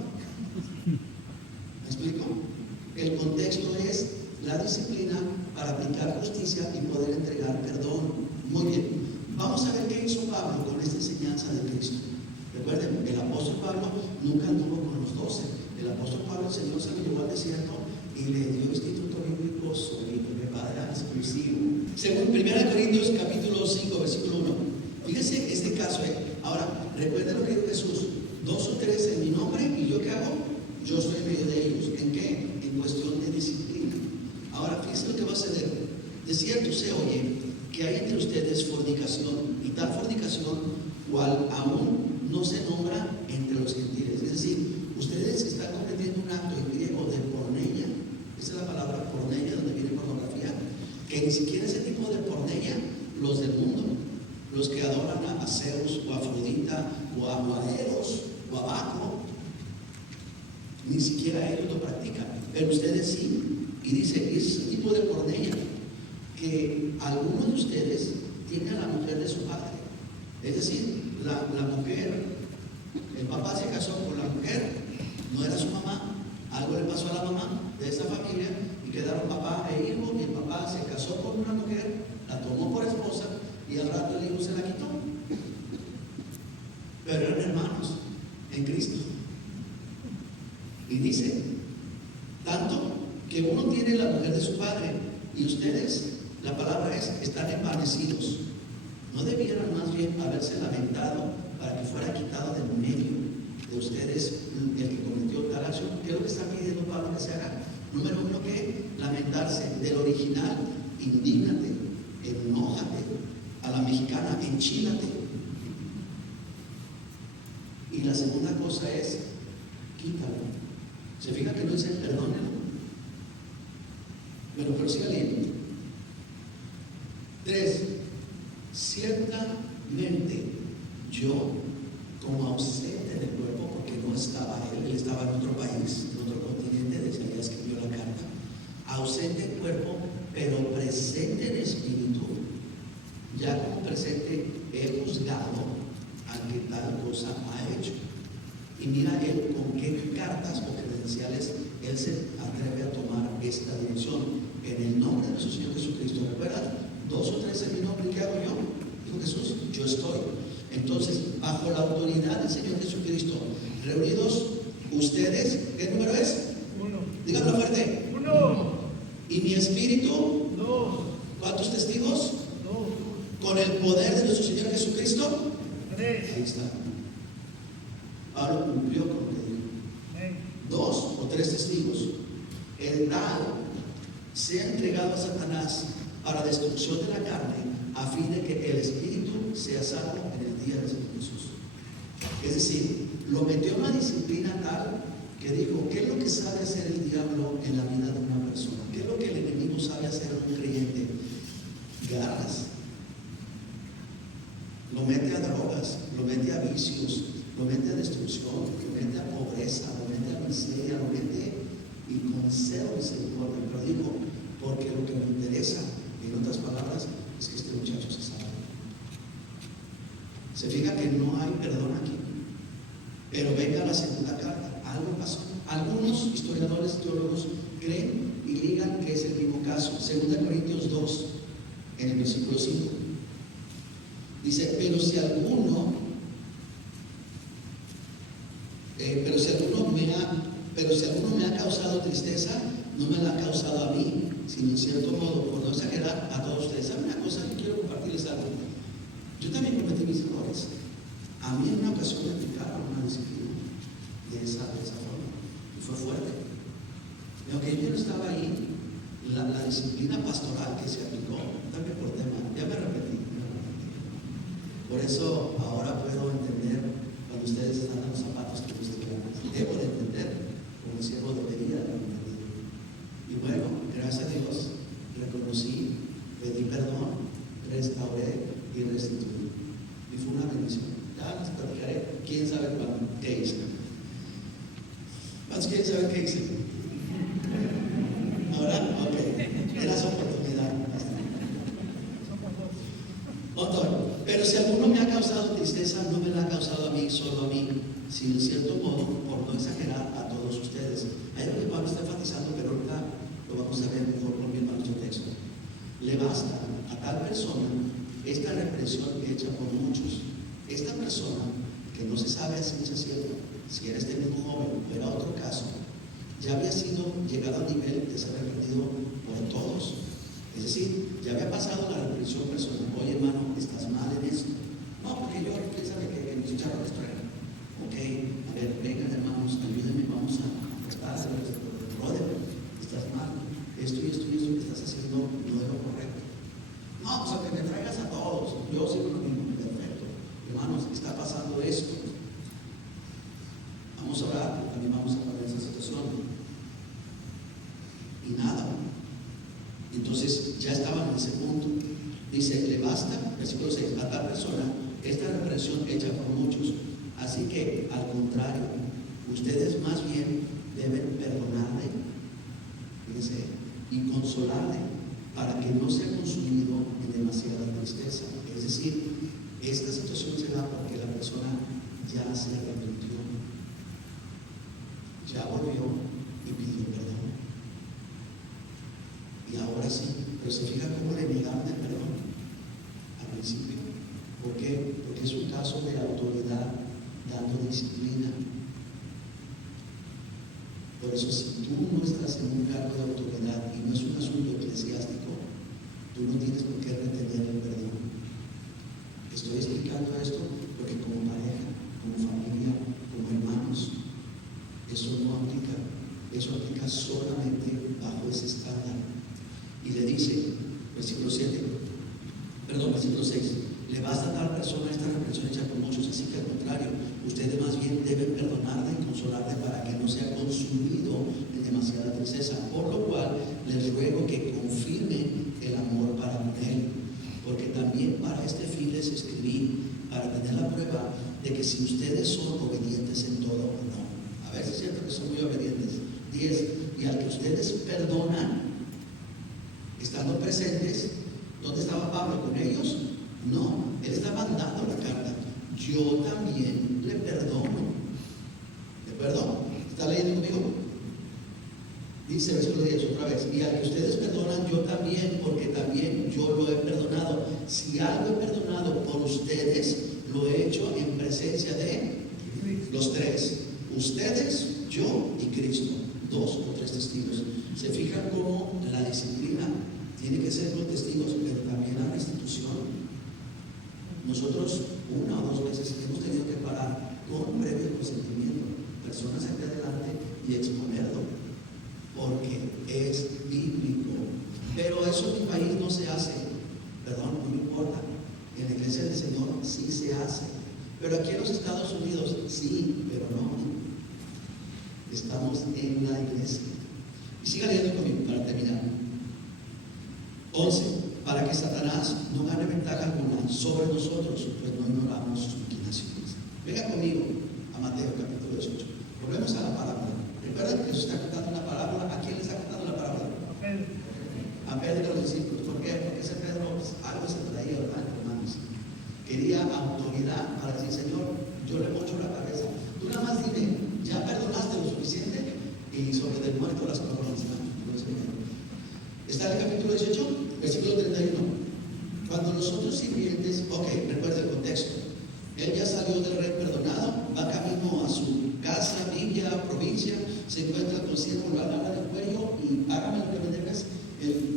¿Me explico? El contexto es la disciplina para aplicar justicia y poder entregar perdón. Muy bien. Vamos a ver qué hizo Pablo con esta enseñanza de Cristo. Recuerden, el apóstol Pablo nunca anduvo con los 12. El apóstol Pablo, el Señor se lo llevó al desierto y le dio instituto bíblico sólido, de padre exclusivo. Según 1 Corintios capítulo 5, versículo 1. Fíjense este caso. Ahora, recuerden lo que dijo Jesús: 2 o 3 en mi nombre, y yo qué hago, yo estoy en medio de ellos. ¿En qué? En cuestión de disciplina. Ahora, fíjense lo que va a suceder. De cierto se oye que hay entre ustedes fornicación, y tal fornicación cual aún no se nombra entre los gentiles. Es decir, ustedes están cometiendo un acto en griego de porneia. Esa es la palabra porneia, donde viene pornografía, que ni siquiera ese tipo de porneia los del mundo, los que adoran a Zeus o a Afrodita o a Eros o a Baco, ni siquiera ellos lo practican, pero ustedes sí. Y dice, ese tipo de porneia, que algunos de ustedes tienen a la mujer de su padre. Es decir, la mujer, el papá se casó con la mujer, no era su mamá, algo le pasó a la mamá de esa familia y quedaron papá e hijo, y el papá se casó con una mujer, la tomó por esposa y al rato el hijo se la quitó. Pero eran hermanos en Cristo. Y dice, tanto que uno tiene la mujer de su padre y ustedes, la palabra es, están envanecidos. ¿No debieran más bien haberse lamentado para que fuera quitado del medio de ustedes el que cometió tal acción? ¿Qué es lo que está pidiendo Pablo que se haga? Número 1, que lamentarse del original. Indígnate, enójate, a la mexicana, enchílate. Y la segunda cosa es, quítalo. ¿Se fija que no dice perdónelo? Bueno, pero siga leyendo. 3. Ciertamente yo, como ausente del cuerpo, porque no estaba él estaba en otro país, en otro continente, desde allá escribió la carta, ausente en cuerpo, pero presente en espíritu, ya como presente he juzgado al que tal cosa ha hecho. Y mira él con qué cartas o credenciales él se atreve a tomar esta dirección. En el nombre de nuestro Señor Jesucristo. ¿Recuerdan? 2 o 3 en mi nombre, ¿qué hago yo? Dijo Jesús, yo estoy. Entonces, bajo la autoridad del Señor Jesucristo, reunidos ustedes, ¿qué número es? 1. Díganlo fuerte. 1. ¿Y mi espíritu? 2. ¿Cuántos testigos? 2. ¿Con el poder de nuestro Señor Jesucristo? 3. Ahí está. Pablo cumplió con lo que dijo. 2 o 3 testigos. El tal sea entregado a Satanás para destrucción de la carne, a fin de que el espíritu sea salvo en el día del Señor Jesús. Es decir, lo metió en una disciplina tal que dijo, ¿qué es lo que sabe hacer el diablo en la vida de una persona? ¿Qué es lo que el enemigo sabe hacer en un creyente? Garras. Lo mete a drogas, lo mete a vicios, lo mete a destrucción, lo mete a pobreza, lo mete a miseria, lo mete y con cero misericordia. Pero dijo, porque lo que me interesa, en otras palabras, es que este muchacho se salve. Se fija que no hay perdón aquí. Pero venga la segunda carta, algo pasó. Algunos historiadores teólogos creen y ligan que es el mismo caso. 2 Corintios 2, en el versículo 5. Dice, pero si alguno me ha causado tristeza, no me la ha causado a mí, sino en cierto modo, por no exagerar, a todos ustedes. ¿Saben una cosa? Yo quiero compartirles algo. Yo también cometí mis errores. A mí en una ocasión me aplicaron una disciplina de esa forma. Y fue fuerte. Y aunque yo no estaba ahí, la disciplina pastoral que se aplicó, también por tema, ya me repetí. Por eso ahora puedo entender cuando ustedes están en los zapatos que ustedes quieran. Debo de entender, como siervo debería de entender. Y bueno, gracias a Dios, reconocí, pedí perdón, restauré y restituí. Y fue una bendición. Ya les platicaré. ¿Quién sabe cuándo? ¿Qué hice? ¿Quién sabe qué hice? ¿Ahora? Ok. Era su oportunidad. Montón. Pero si alguno me ha causado tristeza, no me la ha causado a mí, solo a mí, sino en cierto modo, por no exagerar, a todos ustedes. Hay algo que Pablo está enfatizando, pero ahorita lo vamos a ver mejor por mi hermano texto. Le basta a tal persona esta represión hecha por muchos. Esta persona, que no se sabe a ciencia cierta si era este mismo joven o era otro caso, ya había sido llegado al nivel de ser reprendido por todos. Es decir, ya había pasado la represión personal. Oye, hermano, estás mal en esto. No, porque yo piénsame que mis chicharrones traen. Ok, a ver, vengan hermanos, ayúdenme, vamos a prestar brother, estás mal. Esto y esto y esto que estás haciendo no es lo correcto. No, pues a que me traigas a todos. Yo sigo lo mismo, perfecto. Hermanos, está pasando esto. Vamos a orar, pero también vamos a poner esa situación. Y nada. Entonces ya estaban en ese punto. Dice, le basta, versículo 6, a tal persona esta represión hecha por muchos. Así que, al contrario, ustedes más bien deben perdonarle, fíjense, y consolarle para que no sea consumido en demasiada tristeza. Es decir, esta situación se da porque la persona ya se arrepintió, ya volvió y pidió perdón. Y ahora sí, pero se fija cómo le negaron el perdón al principio. ¿Por qué? Porque es un caso de autoridad dando disciplina. Por eso, si tú no estás en un cargo de autoridad y no es un asunto eclesiástico, tú no tienes por qué retener el perdón. Estoy explicando esto porque como pareja, como familia, como hermanos, eso no aplica. Eso aplica solamente bajo ese estándar. Y le dice, versículo 6, le basta a tal persona esta represión hecha por muchos, así que al contrario, ustedes más bien deben perdonarle y consolarle para que no sea consumido en demasiada tristeza, por lo cual les ruego que confirmen el amor para con él, porque también para este fin les escribí, para tener la prueba de que si ustedes son obedientes en todo o no. A ver si es cierto que son muy obedientes. 10, y al que ustedes perdonan, estando presentes, ¿dónde estaba Pablo? ¿Con ellos? No, él estaba dando la carta. Yo también le perdono. ¿De acuerdo? ¿Está leyendo conmigo? Dice versículo 10 otra vez, y al que ustedes perdonan, yo también, porque también yo lo he perdonado. Si algo he perdonado por ustedes, lo he hecho en presencia de los tres. Ustedes, yo y Cristo. 2 o 3 testigos. Se fijan cómo la disciplina tiene que ser los testigos, pero también la restitución. Nosotros 1 o 2 veces hemos tenido que parar con previo consentimiento personas aquí adelante y exponerlo, porque es bíblico. Pero eso en mi país no se hace, perdón, no me importa. En la iglesia del Señor sí se hace, pero aquí en los Estados Unidos sí, pero no. Estamos en la iglesia. Y siga leyendo conmigo para terminar. 11. Para que Satanás no gane ventaja alguna sobre nosotros, pues no ignoramos sus maquinaciones. Venga conmigo a Mateo capítulo 18. Volvemos a la parábola. Recuerden que Jesús está contando una parábola. ¿A quién le está contando la parábola? A Pedro y los discípulos. ¿Por qué? Porque ese Pedro algo se traía, ¿verdad, hermanos? Quería autoridad para decir, Señor, yo le mocho la cabeza. Tú nada más dime, ¿ya perdonaste lo suficiente? Y sobre del muerto las coronas. Está en el capítulo 18, versículo 31. Cuando los otros sirvientes, recuerda el contexto. Él ya salió del rey perdonado, va camino a su casa, villa, provincia, se encuentra con siervo, la lana del cuello y hágame lo que me debes. El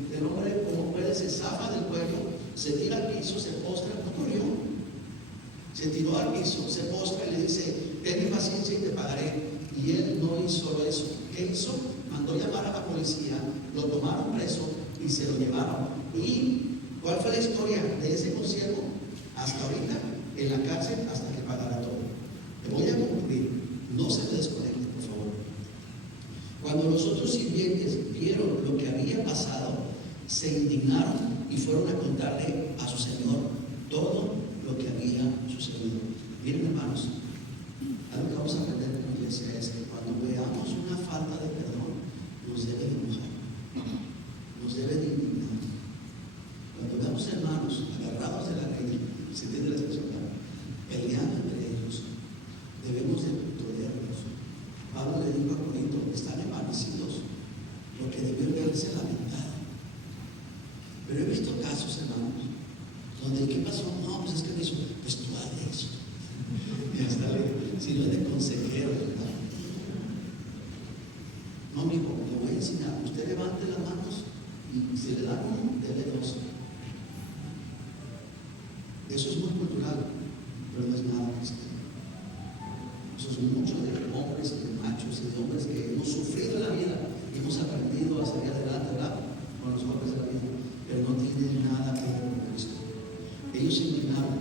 y se lo llevaron. ¿Y cuál fue la historia de ese consiervo? Hasta ahorita en la cárcel hasta que pagara todo. Le voy a concluir, no se me desconecte, por favor. Cuando los otros sirvientes vieron lo que había pasado, se indignaron y fueron a contarle a su señor todo lo que había sucedido. Miren, hermanos, algo que vamos a aprender como iglesia es que cuando veamos una falta de perdón, nos debe de enojar, nos debe de indignar. Cuando veamos hermanos agarrados de la reina, se entiende la expresión, peleando entre ellos, debemos de tolerarlos. Pablo le dijo a Corinto, están envanecidos, lo que debió haberse lamentado. Pero he visto casos, hermanos, donde ¿qué pasó? No, pues es que me hizo, pues tú haz eso. Y hasta si no es de consejero, ¿verdad? No, amigo, le voy a enseñar. Usted levante las manos y si le dan uno, dele dos. Eso es muy cultural, pero no es nada cristiano. Eso es mucho de hombres y de machos y de hombres que hemos sufrido en la vida y hemos aprendido a salir adelante, ¿verdad? Con los hombres de la vida, pero no tienen nada que ver con Cristo. Ellos se indignaron.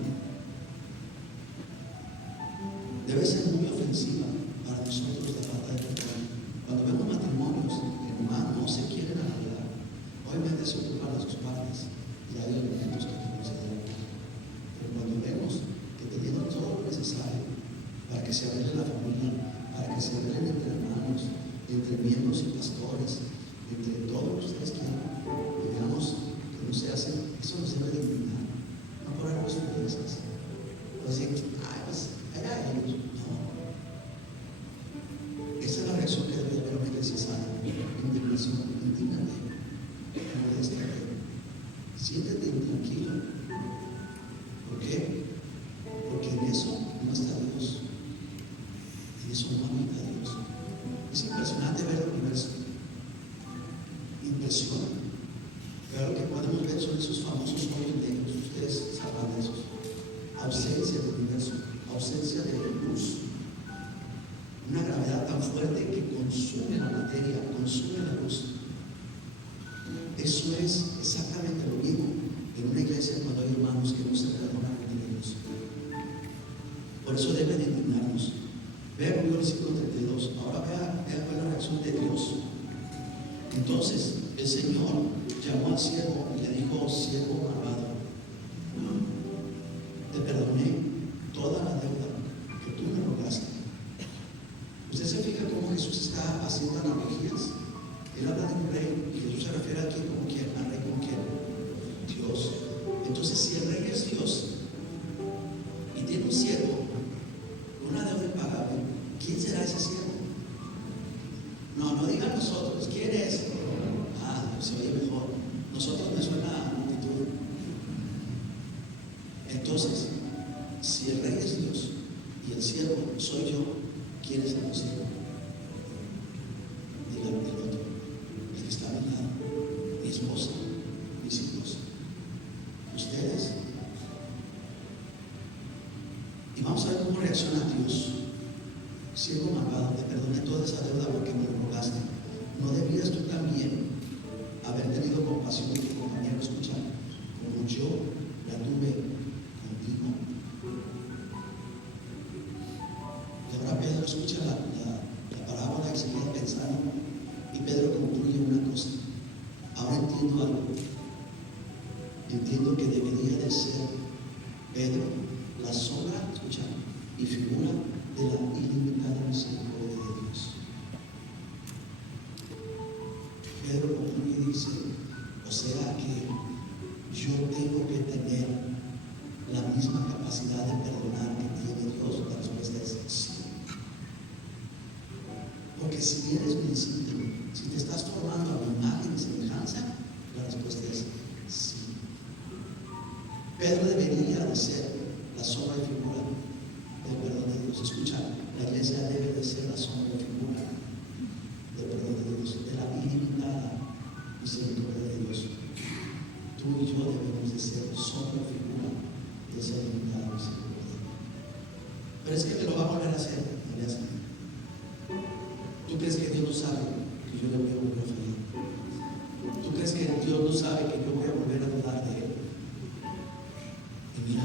Debe ser muy ofensiva para nosotros la falta de perdón. Cuando vemos matrimonios que no se quieren arreglar, obviamente se ocupan las dos partes y hay elementos que no se deben. Pero cuando vemos que teniendo todo lo necesario para que se arregle la familia, para que se arreglen entre hermanos, entre miembros y pastores, entre todos lo que ustedes quieran, y veamos que no se hace, eso nos debe de indignar, no por algo felices. No decir, ay, pues allá ellos. No. Esa es la reacción que debe haber una iglesia sana. Indignación, indígnate, moléstate, siéntete tranquilo. ¿Por qué? Porque en eso no está Dios. En eso no habita Dios. Es impresionante ver el universo. Impresiona. Pero lo que podemos ver son esos famosos hoyos negros. Ustedes sabrán de esos. Ausencia del universo, ausencia de luz. Una gravedad tan fuerte que consume la materia, consume la luz. Eso es exactamente lo mismo en una iglesia cuando hay hermanos que no se perdonan entre ellos. Por eso debe de indignarnos. Vea conmigo el versículo 32. Ahora vea cuál es la reacción de Dios. Entonces el Señor llamó al siervo y le dijo, siervo malvado, te perdoné toda la deuda que tú me rogaste. Usted se fija cómo Jesús está haciendo analogías. Él habla de un rey y Jesús se refiere a quién como quién, al rey como quién, Dios. Entonces, si el rey es Dios y tiene un siervo, una deuda impagable, ¿quién será ese siervo? No digan nosotros, ¿quién es? Se oye mejor. Nosotros me suena a multitud. Entonces, si el rey es Dios y el siervo soy yo, ¿quién es el siervo? Diga el otro, el que está a mi lado, mi esposa, mis hijos, ustedes. Y vamos a ver cómo reacciona Dios. Siervo malvado, te perdoné toda esa deuda porque me lo rogaste. ¿No deberías tú también haber tenido compasión de tu compañero? Escucha, como yo la tuve contigo? Y ahora Pedro escucha la parábola y se queda pensando, y Pedro concluye una cosa. Ahora entiendo algo. Entiendo que debería de ser Pedro la sombra, escucha, y figura de la ilimitada misericordia de Dios. Pedro concluye y dice, o sea que yo tengo que tener la misma capacidad de perdonar que tiene Dios. La respuesta es sí. Porque si eres vencido, si te estás formando a la imagen y semejanza, la respuesta es sí. Pedro debería de ser la sombra y figura del perdón de Dios. Escucha, la iglesia debe de ser la sombra y figura del perdón de Dios, de la ilimitada misericordia de Dios. Tú y yo debemos de ser sombra y figura de esa ilimitada misericordia. Pero es que me lo va a volver a hacer, no le hace. ¿Tú crees que Dios no sabe que yo le voy a volver a fallar? ¿Tú crees que Dios no Dios sabe que yo voy a volver a dudar de Él. Y mira,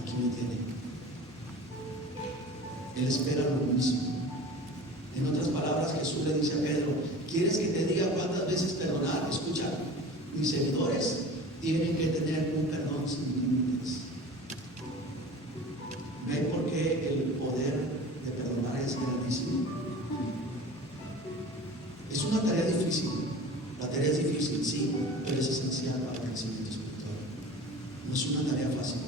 aquí me tiene. Él espera lo mismo. En otras palabras, Jesús le dice a Pedro: ¿quieres que te diga cuántas veces perdonar? Escucha, mis seguidores tienen que tener un perdón sin límites. ¿Ven por qué el poder de perdonar es grandísimo? Es una tarea difícil. La tarea es difícil, sí, pero es esencial para el crecimiento espiritual. No es una tarea fácil.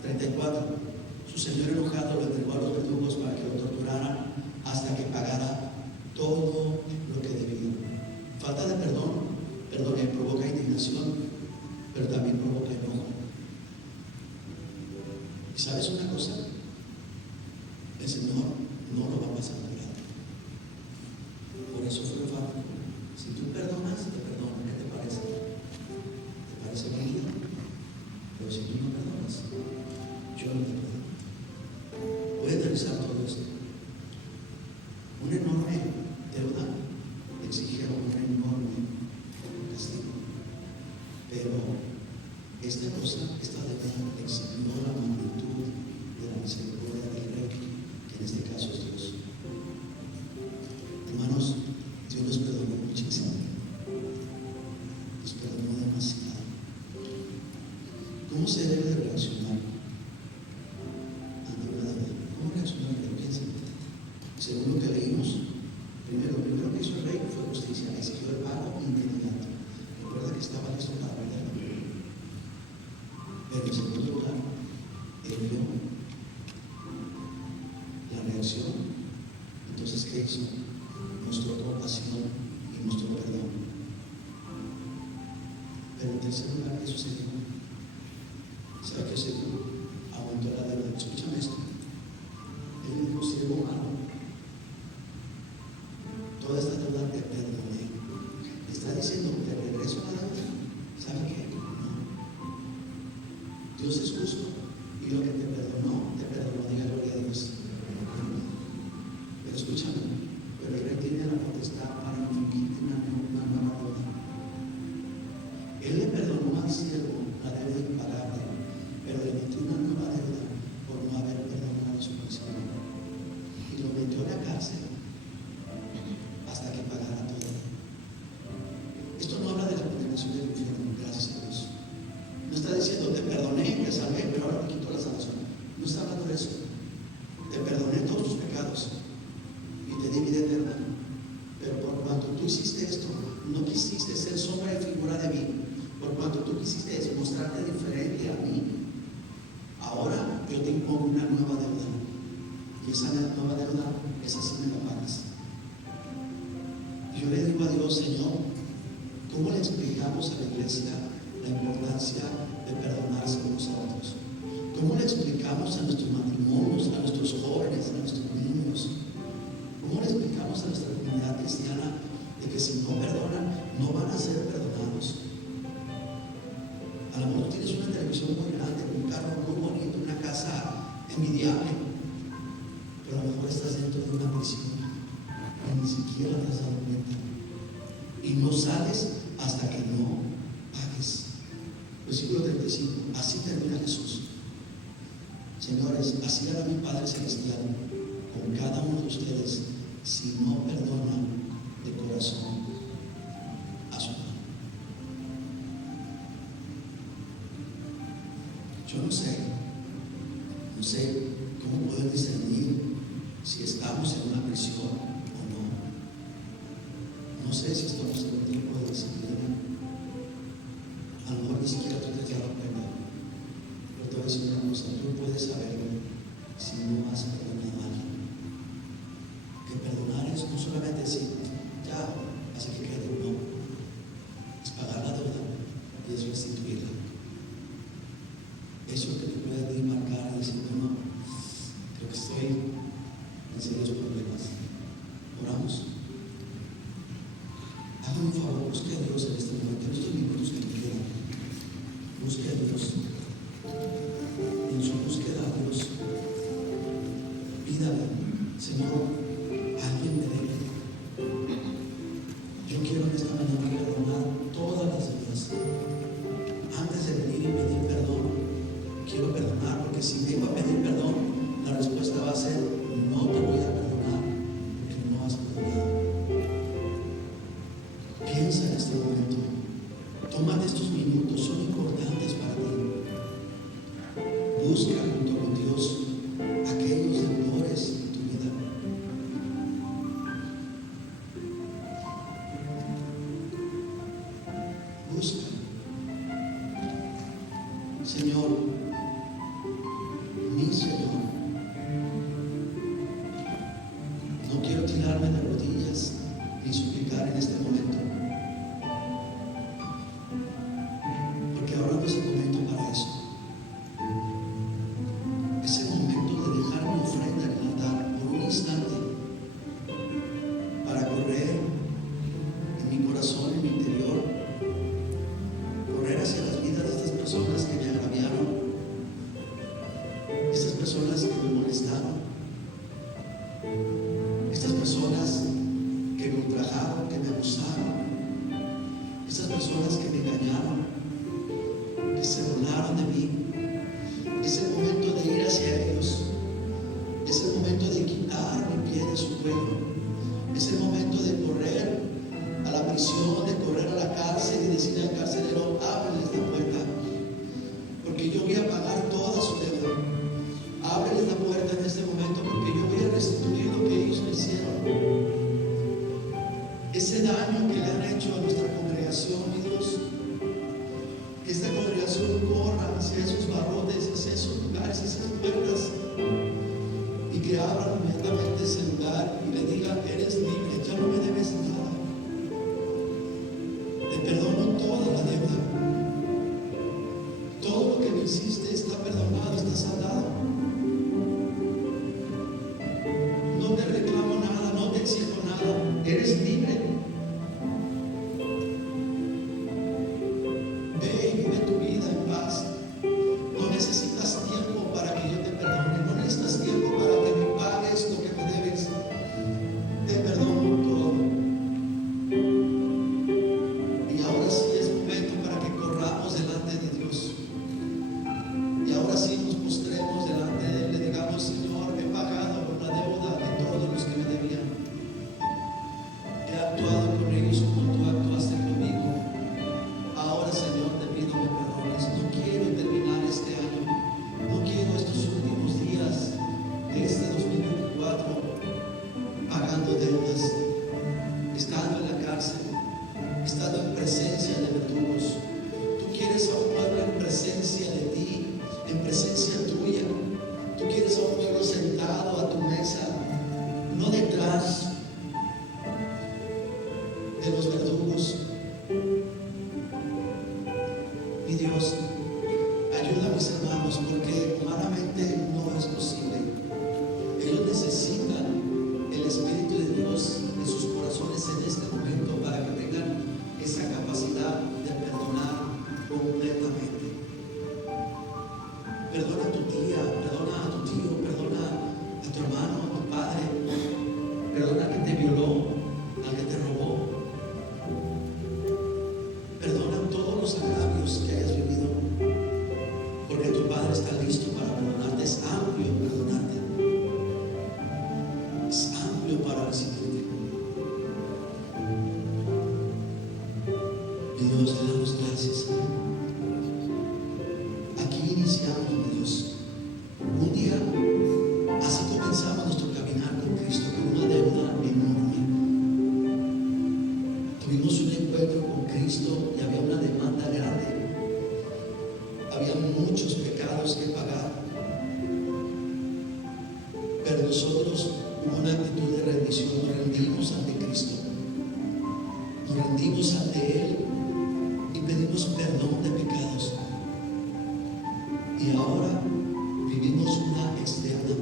34. Su señor enojado lo entregó a los verdugos para que lo torturaran hasta que pagara todo lo que debía. Falta de perdón provoca indignación, pero también provoca enojo. ¿Y sabes una cosa? El Señor no lo va a pasar por alto. Por eso fue enfático. Si tú perdonas, te perdono. ¿Qué te parece? ¿Te parece bonito? Pero si tú no perdonas, yo no te perdono. Voy a analizar todo esto. Una enorme deuda exige un enorme castigo. Pero esta deuda exigió la magnitud de la misericordia del Rey, que en este caso es Dios. Hermanos, Dios nos perdonó muchísimo. Nos perdonó demasiado. ¿Cómo se debe de reaccionar ante una deuda? ¿Cómo reaccionar? Piensen. Según lo que leímos, primero que hizo el Rey fue justicia, exigió el pago inmediato. Recuerda que estaba listo para perderlo. Pero en segundo lugar, él vio la reacción. Entonces, ¿qué hizo? Mostró compasión y mostró perdón. Pero en tercer lugar, ¿qué sucedió? ¿Sabe qué sucedió? Aguantó la deuda. Escúchame esto. Él le dijo: siervo malo, toda esta deuda te perdoné. Le está diciendo: te regreso la deuda. ¿Sabe qué? No. Dios es justo y lo que te perdonó, diga gloria a Dios. Pero escúchame, pero el Rey tiene la potestad para infligirte una nueva deuda. Él le perdonó al siervo la deuda impagable, pero le metió una nueva deuda por no haber perdonado a su persona. Y lo metió a la cárcel hasta que pagara todo. Esto no habla de la condenación del infierno, gracias a Dios. No está diciendo: te perdoné, te salvé, pero ahora me quito la salvación. No está hablando de eso. Te perdoné todos tus pecados y te di vida eterna. Pero por cuanto tú hiciste esto, no quisiste ser sombra y figura de mí. Por cuanto tú quisiste mostrarte diferente a mí, ahora yo te impongo una nueva deuda. Y esa nueva deuda, esa sí me la pagas. Yo le digo a Dios: Señor, ¿cómo le explicamos a la iglesia la importancia de perdonarse unos a otros? ¿Cómo le explicamos a nuestros matrimonios, a nuestros jóvenes, a nuestros niños? ¿Cómo le explicamos a nuestra comunidad cristiana de que si no perdonan, no van a ser perdonados? A lo mejor tienes una televisión muy grande, un carro muy bonito, una casa envidiable, pero a lo mejor estás dentro de una prisión y ni siquiera te has dado cuenta. Y no sales hasta que no pagues. Versículo 35. Así termina Jesús. Señores, así hará mi Padre Celestial con cada uno de ustedes si no perdonan de corazón a su hermano. Yo no sé cómo poder discernir si estamos en una prisión o no. No sé si estamos en un tiempo de disciplina. A lo mejor ni siquiera tú te has dado cuenta. Pero te voy a decir una cosa: tú puedes saberlo si no has perdonado a alguien. Que perdonar es no solamente decir: ya, así que quede, no. Es pagar la deuda y es restituirla. Eso que tú puedes marcar y decir: no, creo que estoy en serios problemas. Oramos. Hágame un favor, busque a Dios en este momento, en estos minutos que me quedan. tómate estos minutos, son importantes para ti. Busca junto con Dios aquellos temores en tu vida. Busca. Señor, mi Señor, no quiero tirarme de rodillas ni suplicar en este momento, porque ahora no es el momento para eso. Es el momento de dejar mi ofrenda en el altar por un instante para correr en mi corazón, en mi interior, correr hacia las vidas de estas personas que me agraviaron, estas personas que me molestaron, estas personas que me ultrajaron, que me abusaron, estas personas que me engañaron, que se burlaron de mí. Es el momento de ir hacia ellos. Es el momento de quitar mi pie de su cuello. Es el momento de correr a la prisión, de correr a la cárcel y decirle al carcelero: ábreles la puerta, porque yo voy a pagar toda su deuda. Ábreles la puerta en este momento, porque yo voy a restituir lo que ellos me hicieron. Ese daño que le han hecho a nuestra congregación, mi Dios, que esta congregación corra hacia esos barrotes, hacia esos lugares, hacia esas puertas, y que abran inmediatamente ese lugar y le digan: eres libre, ya no me debes nada. Te perdono toda la deuda. Todo lo que me hiciste está perdonado, está saldado. No te reclamo nada, no te exijo nada. Eres libre. Ve y vive tu vida en paz. No necesitas tiempo para que yo te perdone. No necesitas tiempo para que me pagues lo que me debes. Te perdono todo. Y ahora sí es momento para que corramos delante de Dios. Y ahora sí nos postremos delante de Él. Le digamos: Señor, he pagado la deuda de todos los que me debían. He actuado con ellos como tú actuaste conmigo. Ahora, Señor, te pido me perdones. No quiero terminar este año. No quiero estos últimos días de este 2024 pagando deudas, estando en la cárcel, estando en presencia de verdugos. Tú quieres a un pueblo en presencia de ti, en presencia tuya. Tú quieres a un pueblo sentado a tu mesa, no detrás de los verdugos. Mi Dios, ayuda a mis hermanos, porque humanamente no es posible. Ellos necesitan el Espíritu de Dios en sus corazones en este momento para que tengan esa capacidad de perdonar completamente. Perdona a tu tía, perdona a tu tío, perdona a tu hermano, a tu padre, perdona al que te violó, al que te robó. Perdona todos los agravios que hayas vivido, porque tu Padre está listo para perdonarte. Es amplio perdonarte, es amplio para recibirte. Mi Dios, te damos gracias. Aquí iniciamos, mi Dios, un día. Así comenzamos nuestro caminar con Cristo, con una deuda enorme. Tuvimos un encuentro con Cristo y había una demanda grande. Había muchos pecados que pagar. Pero nosotros, hubo una actitud de rendición, nos rendimos ante Cristo. Nos rendimos ante Él y pedimos perdón de pecados. Y ahora vivimos una externa.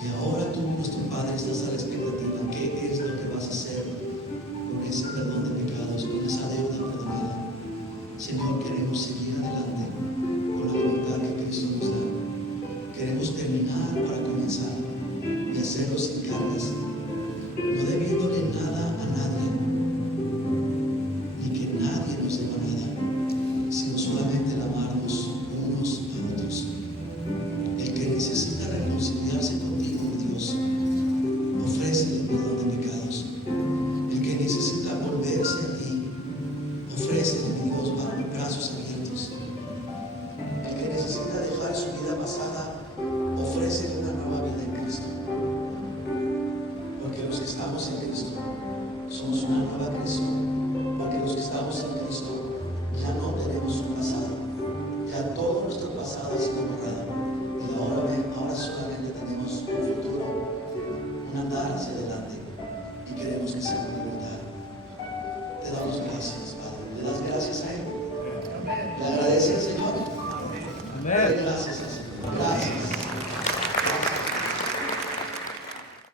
Y ahora tú, nuestro Padre, estás a la expectativa. ¿Qué es lo que vas a hacer con esa Ya todo nuestro pasado ha sido borrado. Y ahora solamente tenemos un futuro, un andar hacia adelante. Y queremos que sea con libertad. Te damos gracias, Padre. Le das gracias a Él. Le agradece al Señor. Amén. Gracias,